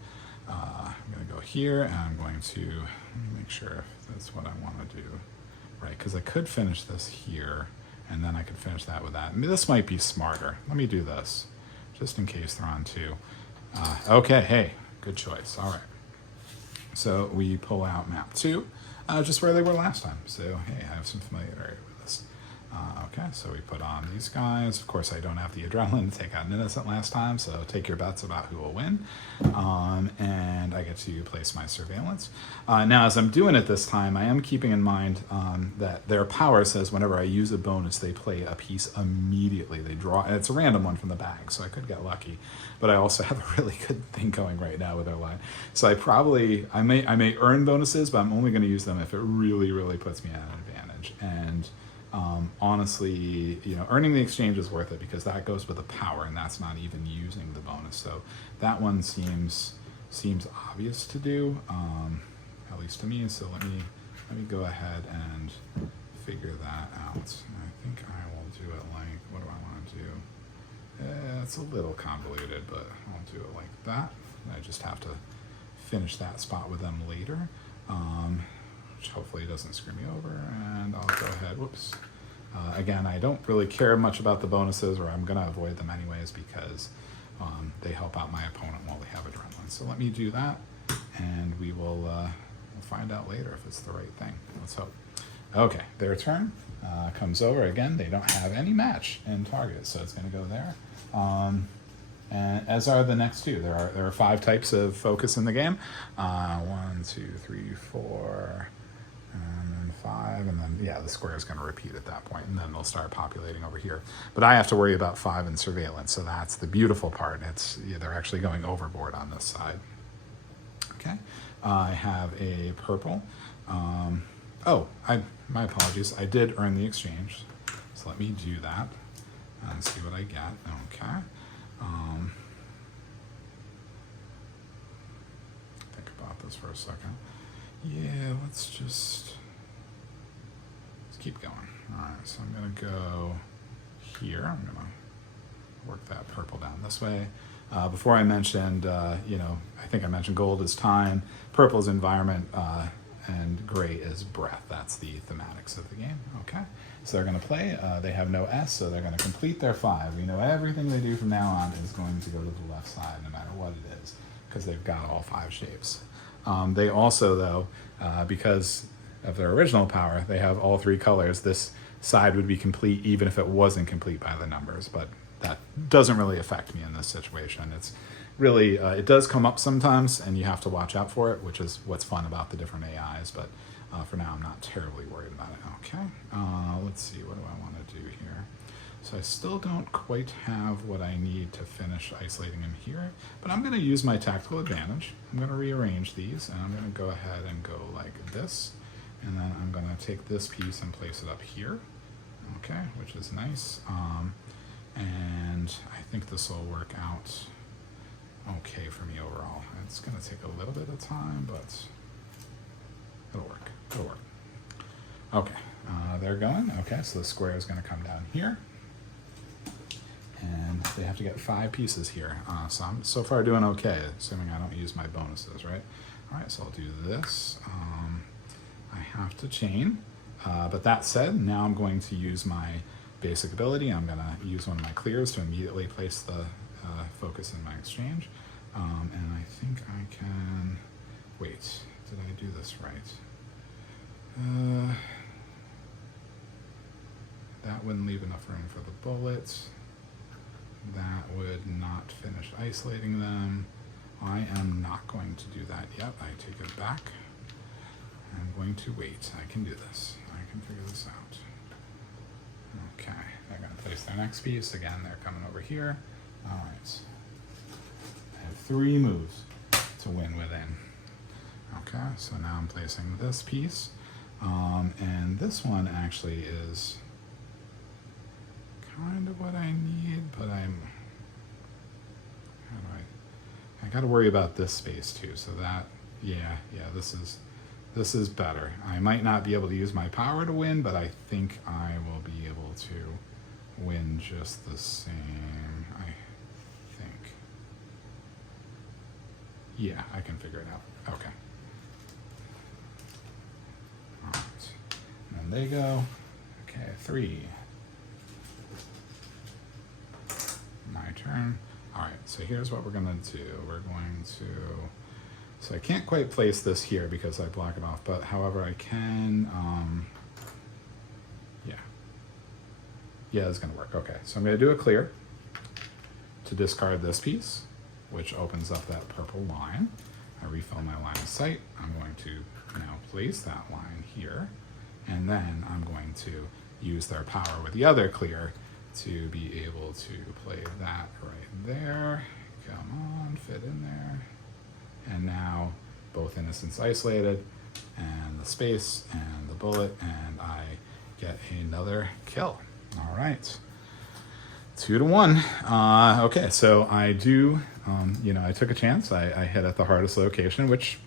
I'm going to go here, and I'm going to make sure if that's what I want to do. Right, because I could finish this here, and then I could finish that with that. I mean, this might be smarter. Let me do this, just in case they're on 2. Okay, hey, good choice. All right. So we pull out map 2, just where they were last time. So, hey, I have some familiarity with this. Okay, so we put on these guys. Of course, I don't have the adrenaline to take out an innocent last time, so take your bets about who will win. And I get to place my surveillance. Now, as I'm doing it this time, I am keeping in mind that their power says whenever I use a bonus, they play a piece immediately. They draw, and it's a random one from the bag, so I could get lucky. But I also have a really good thing going right now with their line. So I may earn bonuses, but I'm only going to use them if it really, really puts me at an advantage. And honestly, earning the exchange is worth it because that goes with the power, and that's not even using the bonus. So that one seems obvious to do, at least to me. So let me go ahead and figure that out. I think I will do it like, what do I want to do? It's a little convoluted, but I'll do it like that. I just have to finish that spot with them later. Which hopefully doesn't screw me over, and I'll go ahead, whoops. Again, I don't really care much about the bonuses, or I'm gonna avoid them anyways because they help out my opponent while they have adrenaline. So let me do that, and we'll find out later if it's the right thing. Let's hope. Okay, their turn comes over. Again, they don't have any match in target, so it's gonna go there. And as are the next two. There are 5 types of focus in the game. 1, 2, 3, 4, and then 5, and then yeah, the square is going to repeat at that point, and then they'll start populating over here. But I have to worry about 5 and surveillance, so that's the beautiful part. They're actually going overboard on this side. Okay, I have a purple. My apologies. I did earn the exchange, so let me do that and see what I get. Okay. Think about this for a second. Yeah, let's keep going. All right, so I'm gonna go here. I'm gonna work that purple down this way. Before I mentioned, I think I mentioned gold is time, purple is environment, and gray is breath. That's the thematics of the game. Okay, so they're going to play. They have no S, so they're going to complete their 5. We know everything they do from now on is going to go to the left side, no matter what it is, because they've got all 5 shapes. They also, though, because of their original power, they have all 3 colors. This side would be complete even if it wasn't complete by the numbers, but that doesn't really affect me in this situation. It's really, it does come up sometimes, and you have to watch out for it, which is what's fun about the different AIs, but for now I'm not terribly worried about it. Okay, let's see, what do I want to do here? So I still don't quite have what I need to finish isolating him here, but I'm going to use my tactical advantage. I'm going to rearrange these, and I'm going to go ahead and go like this, and then I'm going to take this piece and place it up here, okay, which is nice. And I think this will work out okay for me overall. It's going to take a little bit of time, but it'll work. It'll work. Okay, they're going. Okay, so the square is going to come down here, and they have to get 5 pieces here. So I'm so far doing okay, assuming I don't use my bonuses, right? All right, so I'll do this. I have to chain, but that said, now I'm going to use my basic ability. I'm going to use one of my clears to immediately place the focus in my exchange. And I think I can... Wait, did I do this right? That wouldn't leave enough room for the bullets. That would not finish isolating them. I am not going to do that yet. I take it back. I'm going to wait. I can do this. I can figure this out. Okay, they're going to place their next piece. Again, they're coming over here. All right. I have 3 moves to win within. Okay, so now I'm placing this piece. And this one actually is kind of what I need, but I got to worry about this space too. So that, yeah, this is better. I might not be able to use my power to win, but I think I will be able to win just the same, I think. Yeah, I can figure it out. Okay. All right. And then they go. Okay, 3. My turn. All right, so here's what we're gonna do. We're going to, so I can't quite place this here because I block it off, but however I can, yeah, it's gonna work. Okay, so I'm gonna do a clear to discard this piece, which opens up that purple line. I refill my line of sight. I'm going to now place that line here, and then I'm going to use their power with the other clear to be able to play that right there. Come on, fit in there. And now both innocents isolated, and the space and the bullet, and I get another kill. All right, 2 to 1. Okay, so I do, I took a chance. I hit at the hardest location, which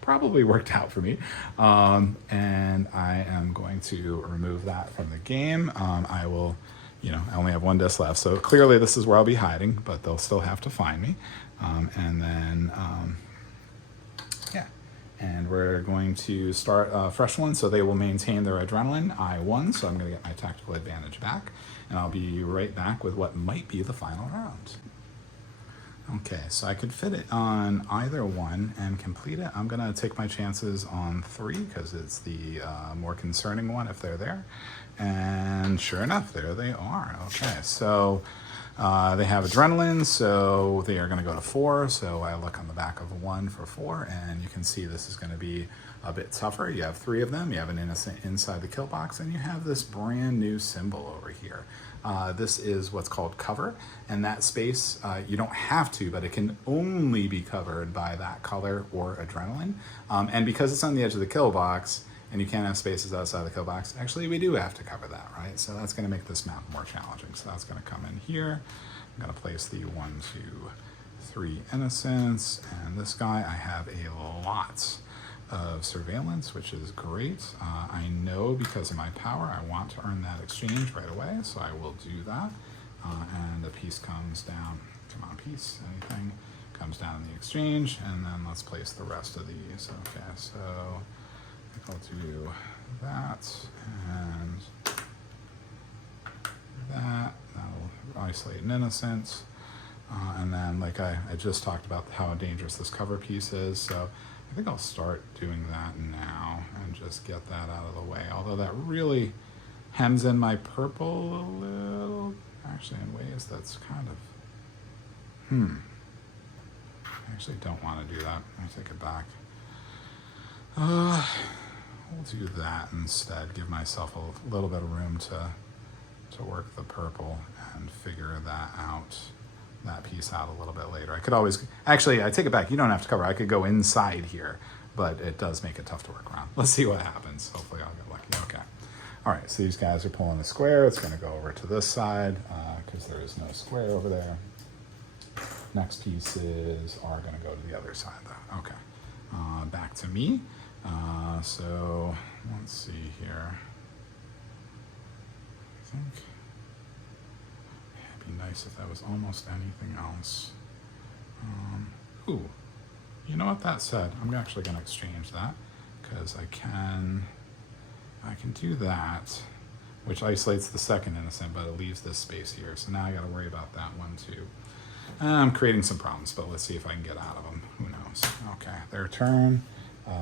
probably worked out for me. And I am going to remove that from the game. I will, I only have 1 disc left, so clearly this is where I'll be hiding, but they'll still have to find me. And then, and we're going to start a fresh one, so they will maintain their adrenaline. I won, so I'm going to get my tactical advantage back, and I'll be right back with what might be the final round. Okay, so I could fit it on either one and complete it. I'm going to take my chances on 3 because it's the more concerning one if they're there. And sure enough, there they are. Okay, so They have adrenaline, so they are going to go to 4. So I look on the back of a 1 for 4, and you can see this is going to be a bit tougher. You have 3 of them. You have an innocent inside the kill box, and you have this brand new symbol over here. This is what's called cover, and that space, you don't have to, but it can only be covered by that color or adrenaline. And because it's on the edge of the kill box, and you can't have spaces outside the kill box, actually we do have to cover that, right? So that's gonna make this map more challenging. So that's gonna come in here. I'm gonna place the 1, 2, 3 innocents, and this guy, I have a lot of surveillance, which is great. I know because of my power, I want to earn that exchange right away, so I will do that. And a piece comes down, come on piece, anything comes down in the exchange, and then let's place the rest of these. Okay, so I'll do that and that. That'll isolate an innocent. And then, like I just talked about how dangerous this cover piece is, so I think I'll start doing that now and just get that out of the way. Although that really hems in my purple a little, actually in ways that's kind of, I actually don't want to do that. I take it back. We'll do that instead. Give myself a little bit of room to work the purple and figure that out, that piece out a little bit later. I could always, actually, I take it back. You don't have to cover. I could go inside here, but it does make it tough to work around. Let's see what happens. Hopefully I'll get lucky. Okay. All right, so these guys are pulling a square. It's going to go over to this side because there is no square over there. Next pieces are going to go to the other side though. Okay. Back to me. So let's see here. I think it'd be nice if that was almost anything else. Ooh, you know what that said? I'm actually going to exchange that because I can do that, which isolates the second innocent, but it leaves this space here. So now I got to worry about that one too. I'm creating some problems, but let's see if I can get out of them. Who knows? Okay, their turn.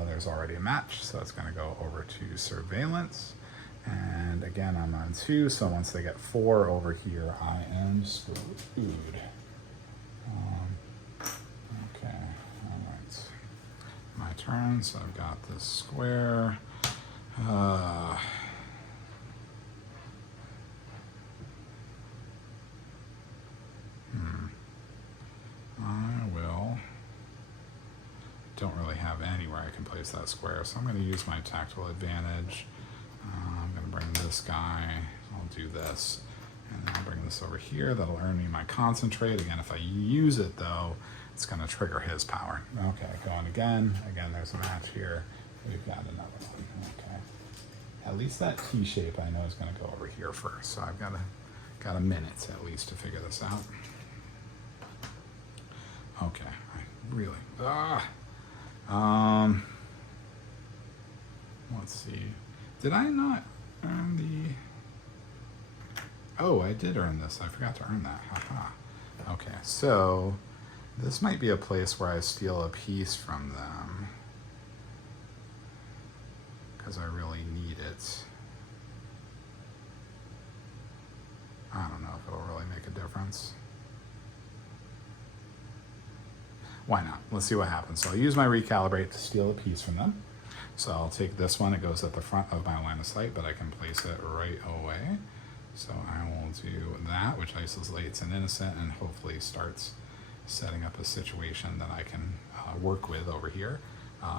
There's already a match, so it's going to go over to surveillance. And again, I'm on 2, so once they get 4 over here, I am screwed. Okay, all right. My turn, so I've got this square. Don't really have anywhere I can place that square, so I'm going to use my tactical advantage. I'm going to bring this guy, I'll do this, and then I'll bring this over here. That'll earn me my concentrate. Again, if I use it though, it's going to trigger his power. Okay, going again. Again, there's a match here. We've got another one. Okay. At least that T shape I know is going to go over here first, so I've got a minute at least to figure this out. Okay, I really, let's see. Did I not earn the... Oh, I did earn this. I forgot to earn that. Haha. Okay, so this might be a place where I steal a piece from them because I really need it. I don't know if it'll really make a difference. Why not? Let's see what happens. So I'll use my recalibrate to steal a piece from them. So I'll take this one. It goes at the front of my line of sight, but I can place it right away. So I will do that, which isolates an innocent and hopefully starts setting up a situation that I can work with over here,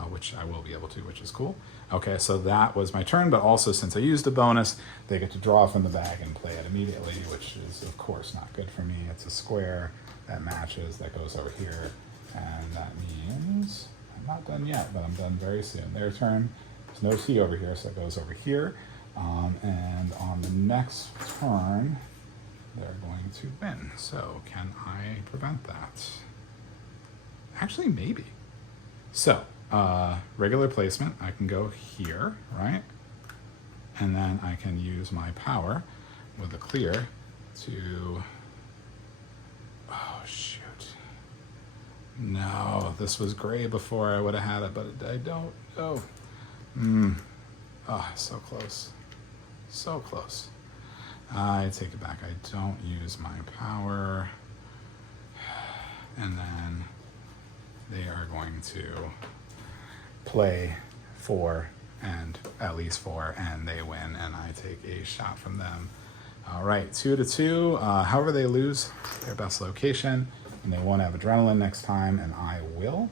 which I will be able to, which is cool. Okay, so that was my turn, but also since I used a bonus, they get to draw from the bag and play it immediately, which is of course not good for me. It's a square that matches, that goes over here. And that means I'm not done yet, but I'm done very soon. Their turn. There's no T over here, so it goes over here. And on the next turn, they're going to win. So can I prevent that? Actually, maybe. So regular placement, I can go here, right? And then I can use my power with a clear to, oh shoot. No, this was gray before I would have had it, but I don't. Oh, so close. So close. I take it back. I don't use my power. And then they are going to play 4 and at least 4, and they win, and I take a shot from them. All right, 2-2. However, they lose their best location, and they won't have adrenaline next time, and I will.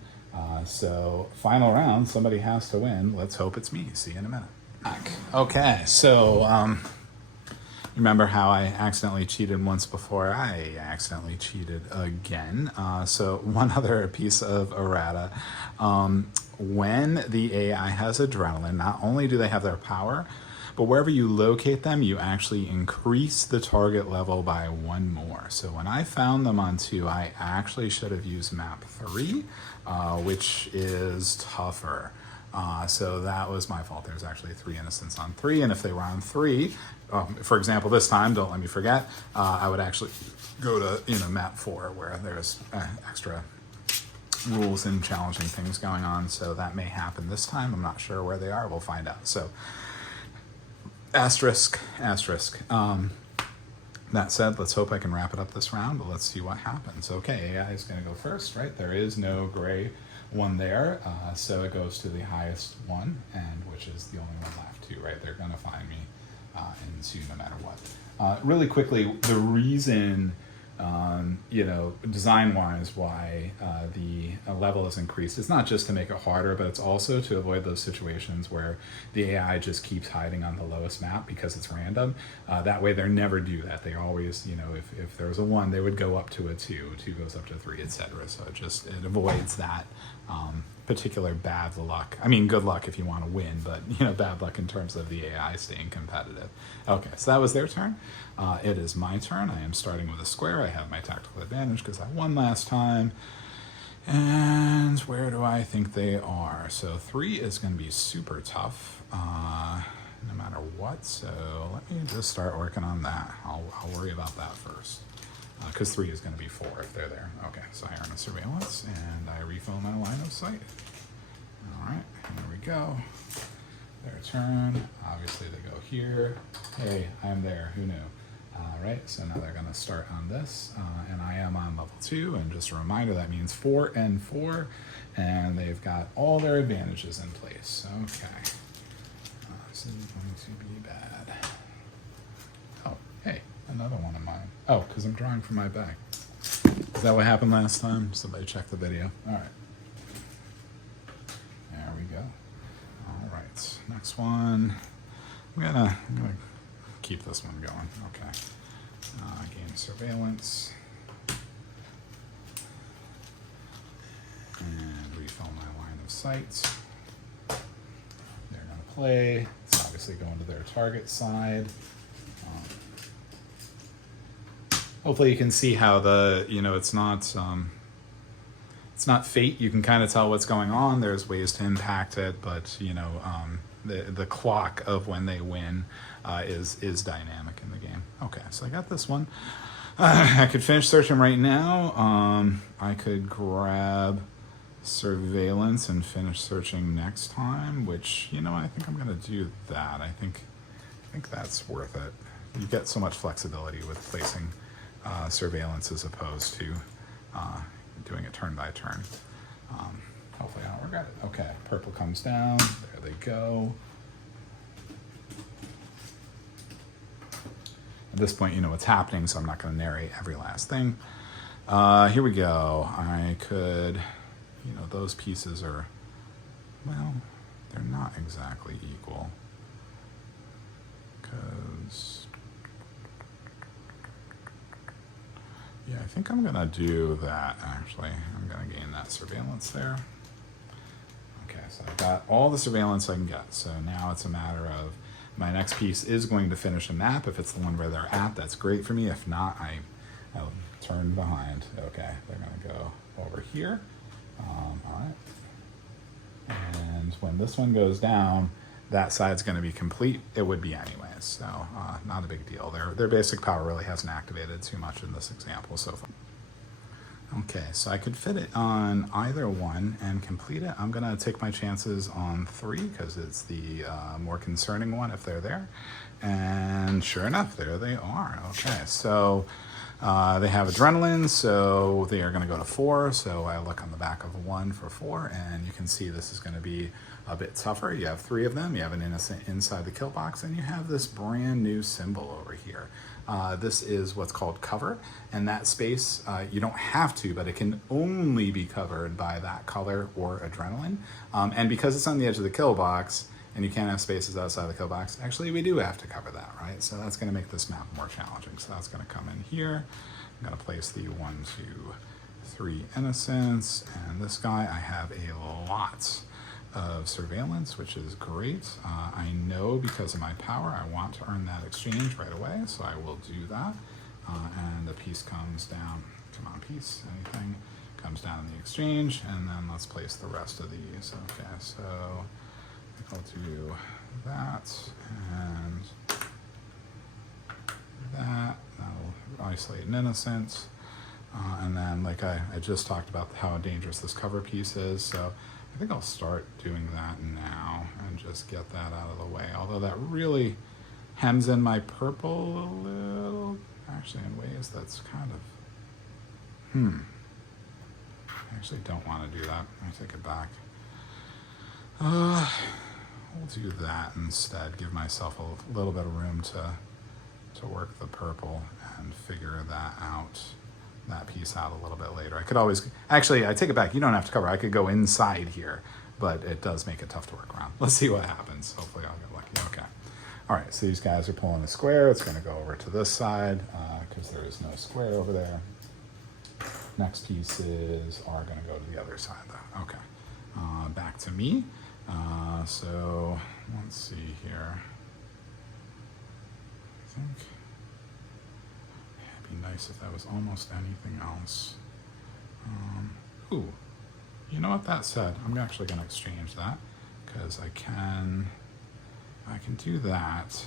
So final round, somebody has to win. Let's hope it's me. See you in a minute. Okay, so remember how I accidentally cheated once before? I accidentally cheated again. So one other piece of errata. When the AI has adrenaline, not only do they have their power, but wherever you locate them, you actually increase the target level by 1 more. So when I found them on 2, I actually should have used map 3, which is tougher. So that was my fault. There's actually 3 innocents on 3, and if they were on 3, for example, this time, don't let me forget, I would actually go to map 4 where there's extra rules and challenging things going on. So that may happen this time. I'm not sure where they are. We'll find out. So asterisk. That said, let's hope I can wrap it up this round, but let's see what happens. Okay, AI is going to go first, right? There is no gray one there, so it goes to the highest one, and which is the only one left too, right? They're going to find me in 2 no matter what. Really quickly, the reason design-wise, why the level is increased. It's not just to make it harder, but it's also to avoid those situations where the AI just keeps hiding on the lowest map because it's random. That way, they never do that. They always, if there was a 1, they would go up to a 2. 2 goes up to 3, etc. So it avoids that particular bad luck. I mean, good luck if you want to win, but bad luck in terms of the AI staying competitive. Okay, so that was their turn. It is my turn. I am starting with a square. I have my tactical advantage because I won last time. And where do I think they are? So 3 is going to be super tough, no matter what. So let me just start working on that. I'll worry about that first. Because 3 is going to be 4 if they're there. Okay, so I earn a surveillance, and I refill my line of sight. All right, here we go. Their turn. Obviously, they go here. Hey, I'm there. Who knew? All right, so now they're going to start on this, and I am on level 2. And just a reminder, that means 4 and 4, and they've got all their advantages in place. Okay, this is going to be bad. Oh, hey, another one of mine. Oh, because I'm drawing from my bag. Is that what happened last time? Somebody check the video. All right. There we go. All right. Next one. I'm gonna keep this one going. Okay. Gain surveillance. And refill my line of sight. They're gonna play. It's obviously going to their target side. Hopefully you can see how it's not fate. You can kind of tell what's going on. There's ways to impact it, but the clock of when they win is dynamic in the game. Okay, so I got this one. I could finish searching right now. I could grab surveillance and finish searching next time, which I think I'm gonna do that. I think that's worth it. You get so much flexibility with placing surveillance as opposed to doing it turn by turn. Hopefully I don't regret it. Okay, purple comes down. There they go. At this point, you know what's happening, so I'm not going to narrate every last thing. Here we go. I could, those pieces are, well, they're not exactly equal. Because yeah, I think I'm gonna do that actually. I'm gonna gain that surveillance there. Okay, so I've got all the surveillance I can get. So now it's a matter of my next piece is going to finish a map. If it's the one where they're at, that's great for me. If not, I'll turn behind. Okay, they're gonna go over here. All right. And when this one goes down, that side's going to be complete. It would be anyways, so not a big deal. Their basic power really hasn't activated too much in this example so far. Okay, so I could fit it on either one and complete it. I'm gonna take my chances on 3 because it's the more concerning one if they're there. And sure enough, there they are. Okay, so they have adrenaline, so they are gonna go to 4. So I look on the back of 1 for 4, and you can see this is gonna be a bit tougher. You have 3 of them, you have an innocent inside the kill box, and you have this brand new symbol over here. This is what's called cover, and that space, you don't have to, but it can only be covered by that color or adrenaline. And because it's on the edge of the kill box, and you can't have spaces outside the kill box, actually we do have to cover that, right? So that's gonna make this map more challenging. So that's gonna come in here. I'm gonna place the 1, 2, 3 innocents, and this guy, I have a lot of surveillance, which is great. I know because of my power, I want to earn that exchange right away, so I will do that. And the piece comes down. Come on, piece, anything comes down in the exchange, and then let's place the rest of these. Okay, so I'll do that and that. That'll isolate an innocent. And then, like I just talked about how dangerous this cover piece is, so I think I'll start doing that now and just get that out of the way. Although that really hems in my purple a little, actually in ways that's kind of, I actually don't want to do that. I take it back. We'll do that instead. Give myself a little bit of room to work the purple and figure that piece out a little bit later. I could always, actually, I take it back. You don't have to cover. I could go inside here, but it does make it tough to work around. Let's see what happens. Hopefully I'll get lucky. Okay. All right, so these guys are pulling a square. It's going to go over to this side because there is no square over there. Next pieces are going to go to the other side, though. Okay. Back to me. So let's see here. I think it'd be nice if that was almost anything else. Ooh, you know what that said? I'm actually going to exchange that because I can do that,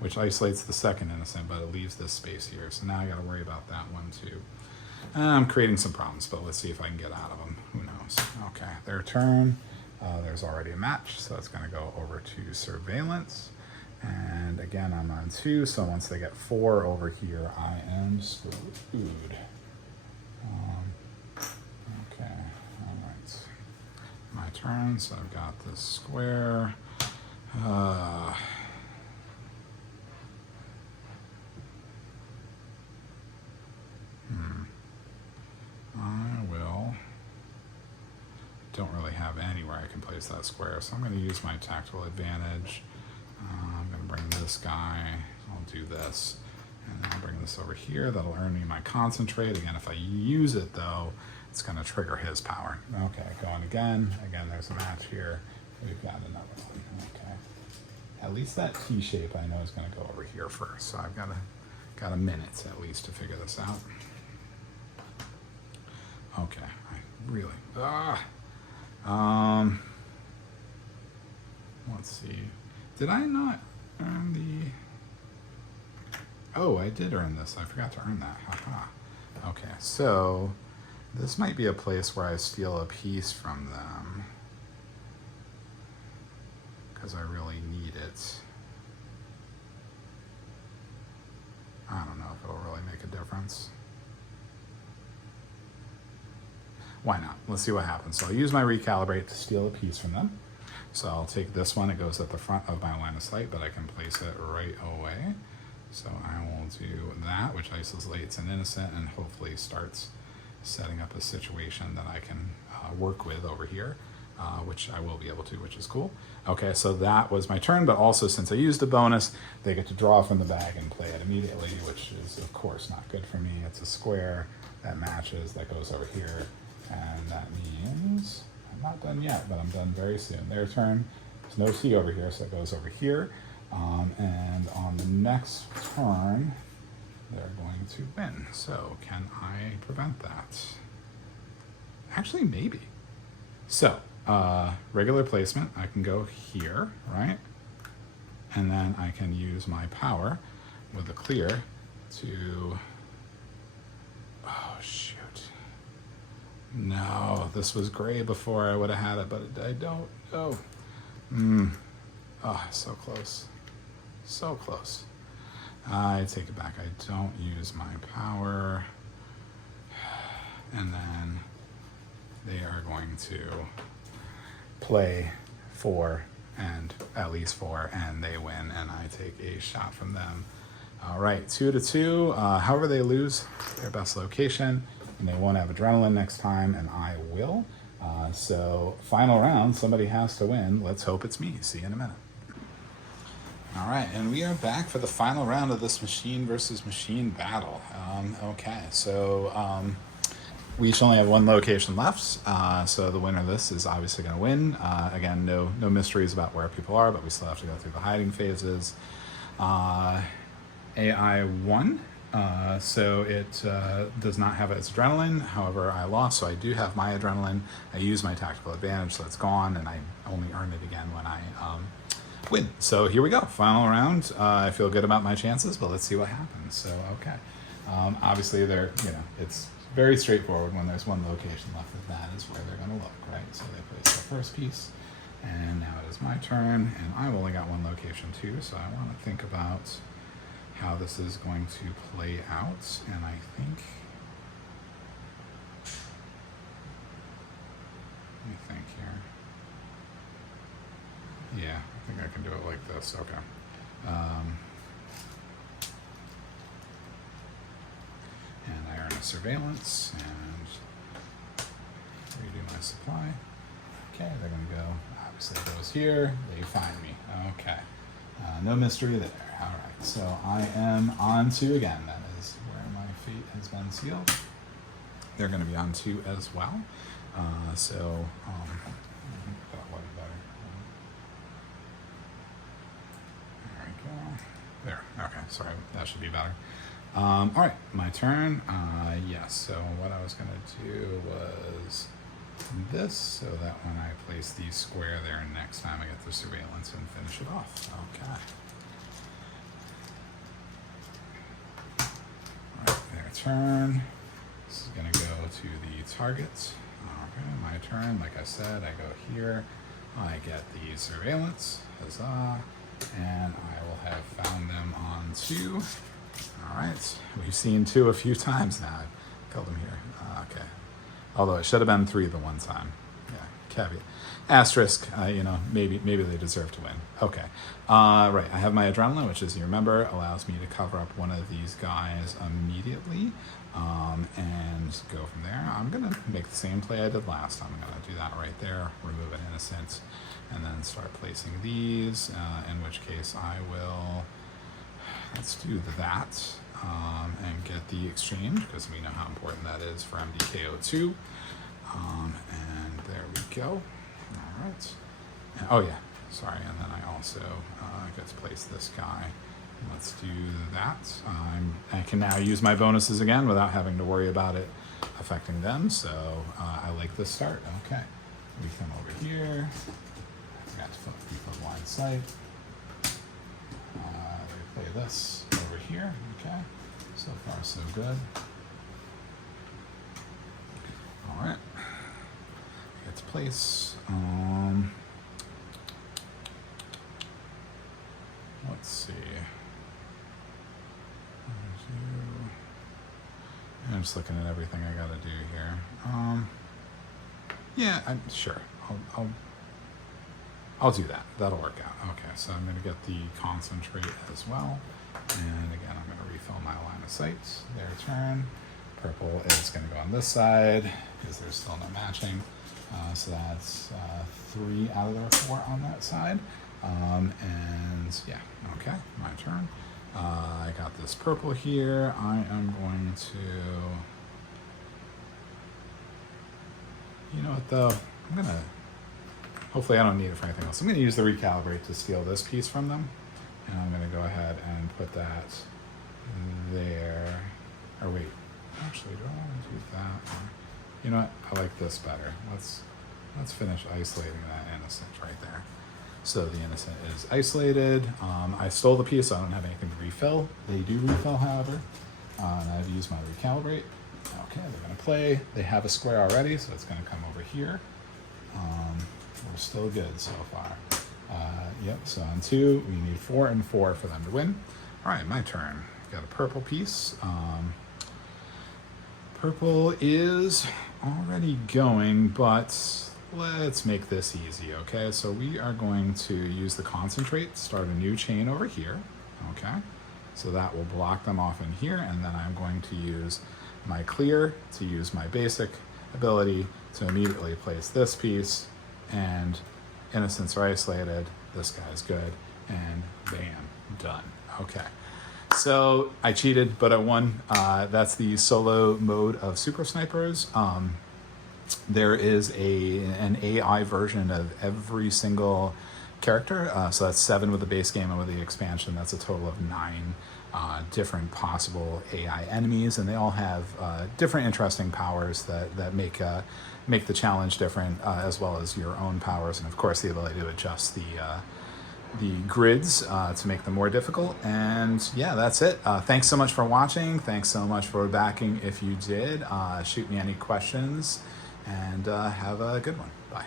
which isolates the second innocent, but it leaves this space here. So now I got to worry about that one too. I'm creating some problems, but let's see if I can get out of them. Who knows? Okay, their turn. There's already a match, so it's going to go over to surveillance. And again, I'm on 2, so once they get 4 over here, I am screwed. Okay, all right. My turn, so I've got this square. I will. Don't really have anywhere I can place that square, so I'm going to use my tactical advantage. I'm going to bring this guy. I'll do this, and then I'll bring this over here. That'll earn me my concentrate. Again, if I use it though, it's going to trigger his power. Okay, going again. Again, there's a match here. We've got another one. Okay. At least that T shape I know is going to go over here first, so I've got a minute at least to figure this out. Okay, I really. Let's see. Did I not earn the... Oh, I did earn this. I forgot to earn that. Haha. Okay, so this might be a place where I steal a piece from them because I really need it. I don't know if it'll really make a difference. Why not? Let's see what happens. So I'll use my recalibrate to steal a piece from them. So I'll take this one. It goes at the front of my line of sight, but I can place it right away. So I will do that, which isolates an innocent and hopefully starts setting up a situation that I can work with over here, which I will be able to, which is cool. Okay, so that was my turn, but also since I used a bonus, they get to draw from the bag and play it immediately, which is of course not good for me. It's a square that matches, that goes over here. And that means I'm not done yet, but I'm done very soon. Their turn. There's no C over here, so it goes over here. And on the next turn, they're going to win. So can I prevent that? Actually, maybe. So regular placement, I can go here, right? And then I can use my power with the clear to... Oh, shoot. No, this was gray before. I would have had it, but I don't. Oh. Oh, so close. So close. I take it back. I don't use my power. And then they are going to play 4 and at least 4, and they win, and I take a shot from them. All right, 2-2. However, they lose their best location, and they won't have adrenaline next time, and I will. So final round, somebody has to win. Let's hope it's me. See you in a minute. All right, and we are back for the final round of this machine versus machine battle. Okay, so we each only have one location left, so the winner of this is obviously going to win. Again, no mysteries about where people are, but we still have to go through the hiding phases. AI won, so it does not have its adrenaline. However, I lost, so I do have my adrenaline. I use my tactical advantage, so it's gone, and I only earn it again when I win. So here we go, final round. I feel good about my chances, but let's see what happens. So okay, obviously it's very straightforward. When there's one location left, that is where they're going to look, right? So they place the first piece, and now it is my turn, and I've only got one location too, so I want to think about how this is going to play out, and I think, let me think here. Yeah, I think I can do it like this. Okay. And I earn a surveillance and redo my supply. Okay, they're going to go, obviously it goes here, they find me. Okay, no mystery there. All right, so I am on 2 again. That is where my fate has been sealed. They're going to be on 2 as well. That way better. There we go. There. Okay, sorry, that should be better. All right, my turn. Yes, so what I was going to do was this, so that when I place the square there, next time I get the surveillance and finish it off. Okay. All right, their turn. This is going to go to the target. Okay, my turn. Like I said, I go here. I get the surveillance. Huzzah. And I will have found them on 2. All right, we've seen 2 a few times now. I killed them here. Okay. Although it should have been 3 the one time. Yeah, caveat. Asterisk, maybe they deserve to win. Okay. Right, I have my adrenaline, which, as you remember, allows me to cover up one of these guys immediately and go from there. I'm going to make the same play I did last time. I'm going to do that right there, remove an innocent, and then start placing these, in which case I will, let's do that. And get the exchange, because we know how important that is for MDKO2. And there we go. All right. Oh yeah, sorry. And then I also get to place this guy. Let's do that. I can now use my bonuses again without having to worry about it affecting them. So I like this start. Okay. We come over here. I forgot to keep a line of sight. We play this over here. Okay. So far, so good. All right. Get to place. Let's see. I'm just looking at everything I got to do here. Yeah, I'm sure. I'll do that. That'll work out. Okay, so I'm going to get the concentrate as well. And again, I'm going to refill my line of sight. Their turn. Purple is going to go on this side because there's still no matching. So that's 3 out of their 4 on that side. And yeah, okay, my turn. I got this purple here. I am going to, you know what though? I'm going to, hopefully I don't need it for anything else. I'm going to use the recalibrate to steal this piece from them. And I'm going to go ahead and put that there. Or wait, actually, do I want to do that? You know what? I like this better. Let's finish isolating that innocent right there. So the innocent is isolated. I stole the piece, so I don't have anything to refill. They do refill, however. And I've used my recalibrate. Okay, they're going to play. They have a square already, so it's going to come over here. We're still good so far. Yep, so on 2, we need 4 and 4 for them to win. All right, my turn. Got a purple piece. Purple is already going, but let's make this easy, okay? So we are going to use the concentrate, start a new chain over here, okay? So that will block them off in here, and then I'm going to use my clear to use my basic ability to immediately place this piece, and innocents are isolated, this guy's good, and bam, done. Okay. So I cheated, but I won. That's the solo mode of Super Snipers. There is an AI version of every single character. So that's 7 with the base game, and with the expansion, that's a total of 9 different possible AI enemies, and they all have different interesting powers that make the challenge different, as well as your own powers, and of course the ability to adjust the grids to make them more difficult. And yeah, that's it. Thanks so much for watching. Thanks so much for backing if you did. Shoot me any questions, and have a good one. Bye.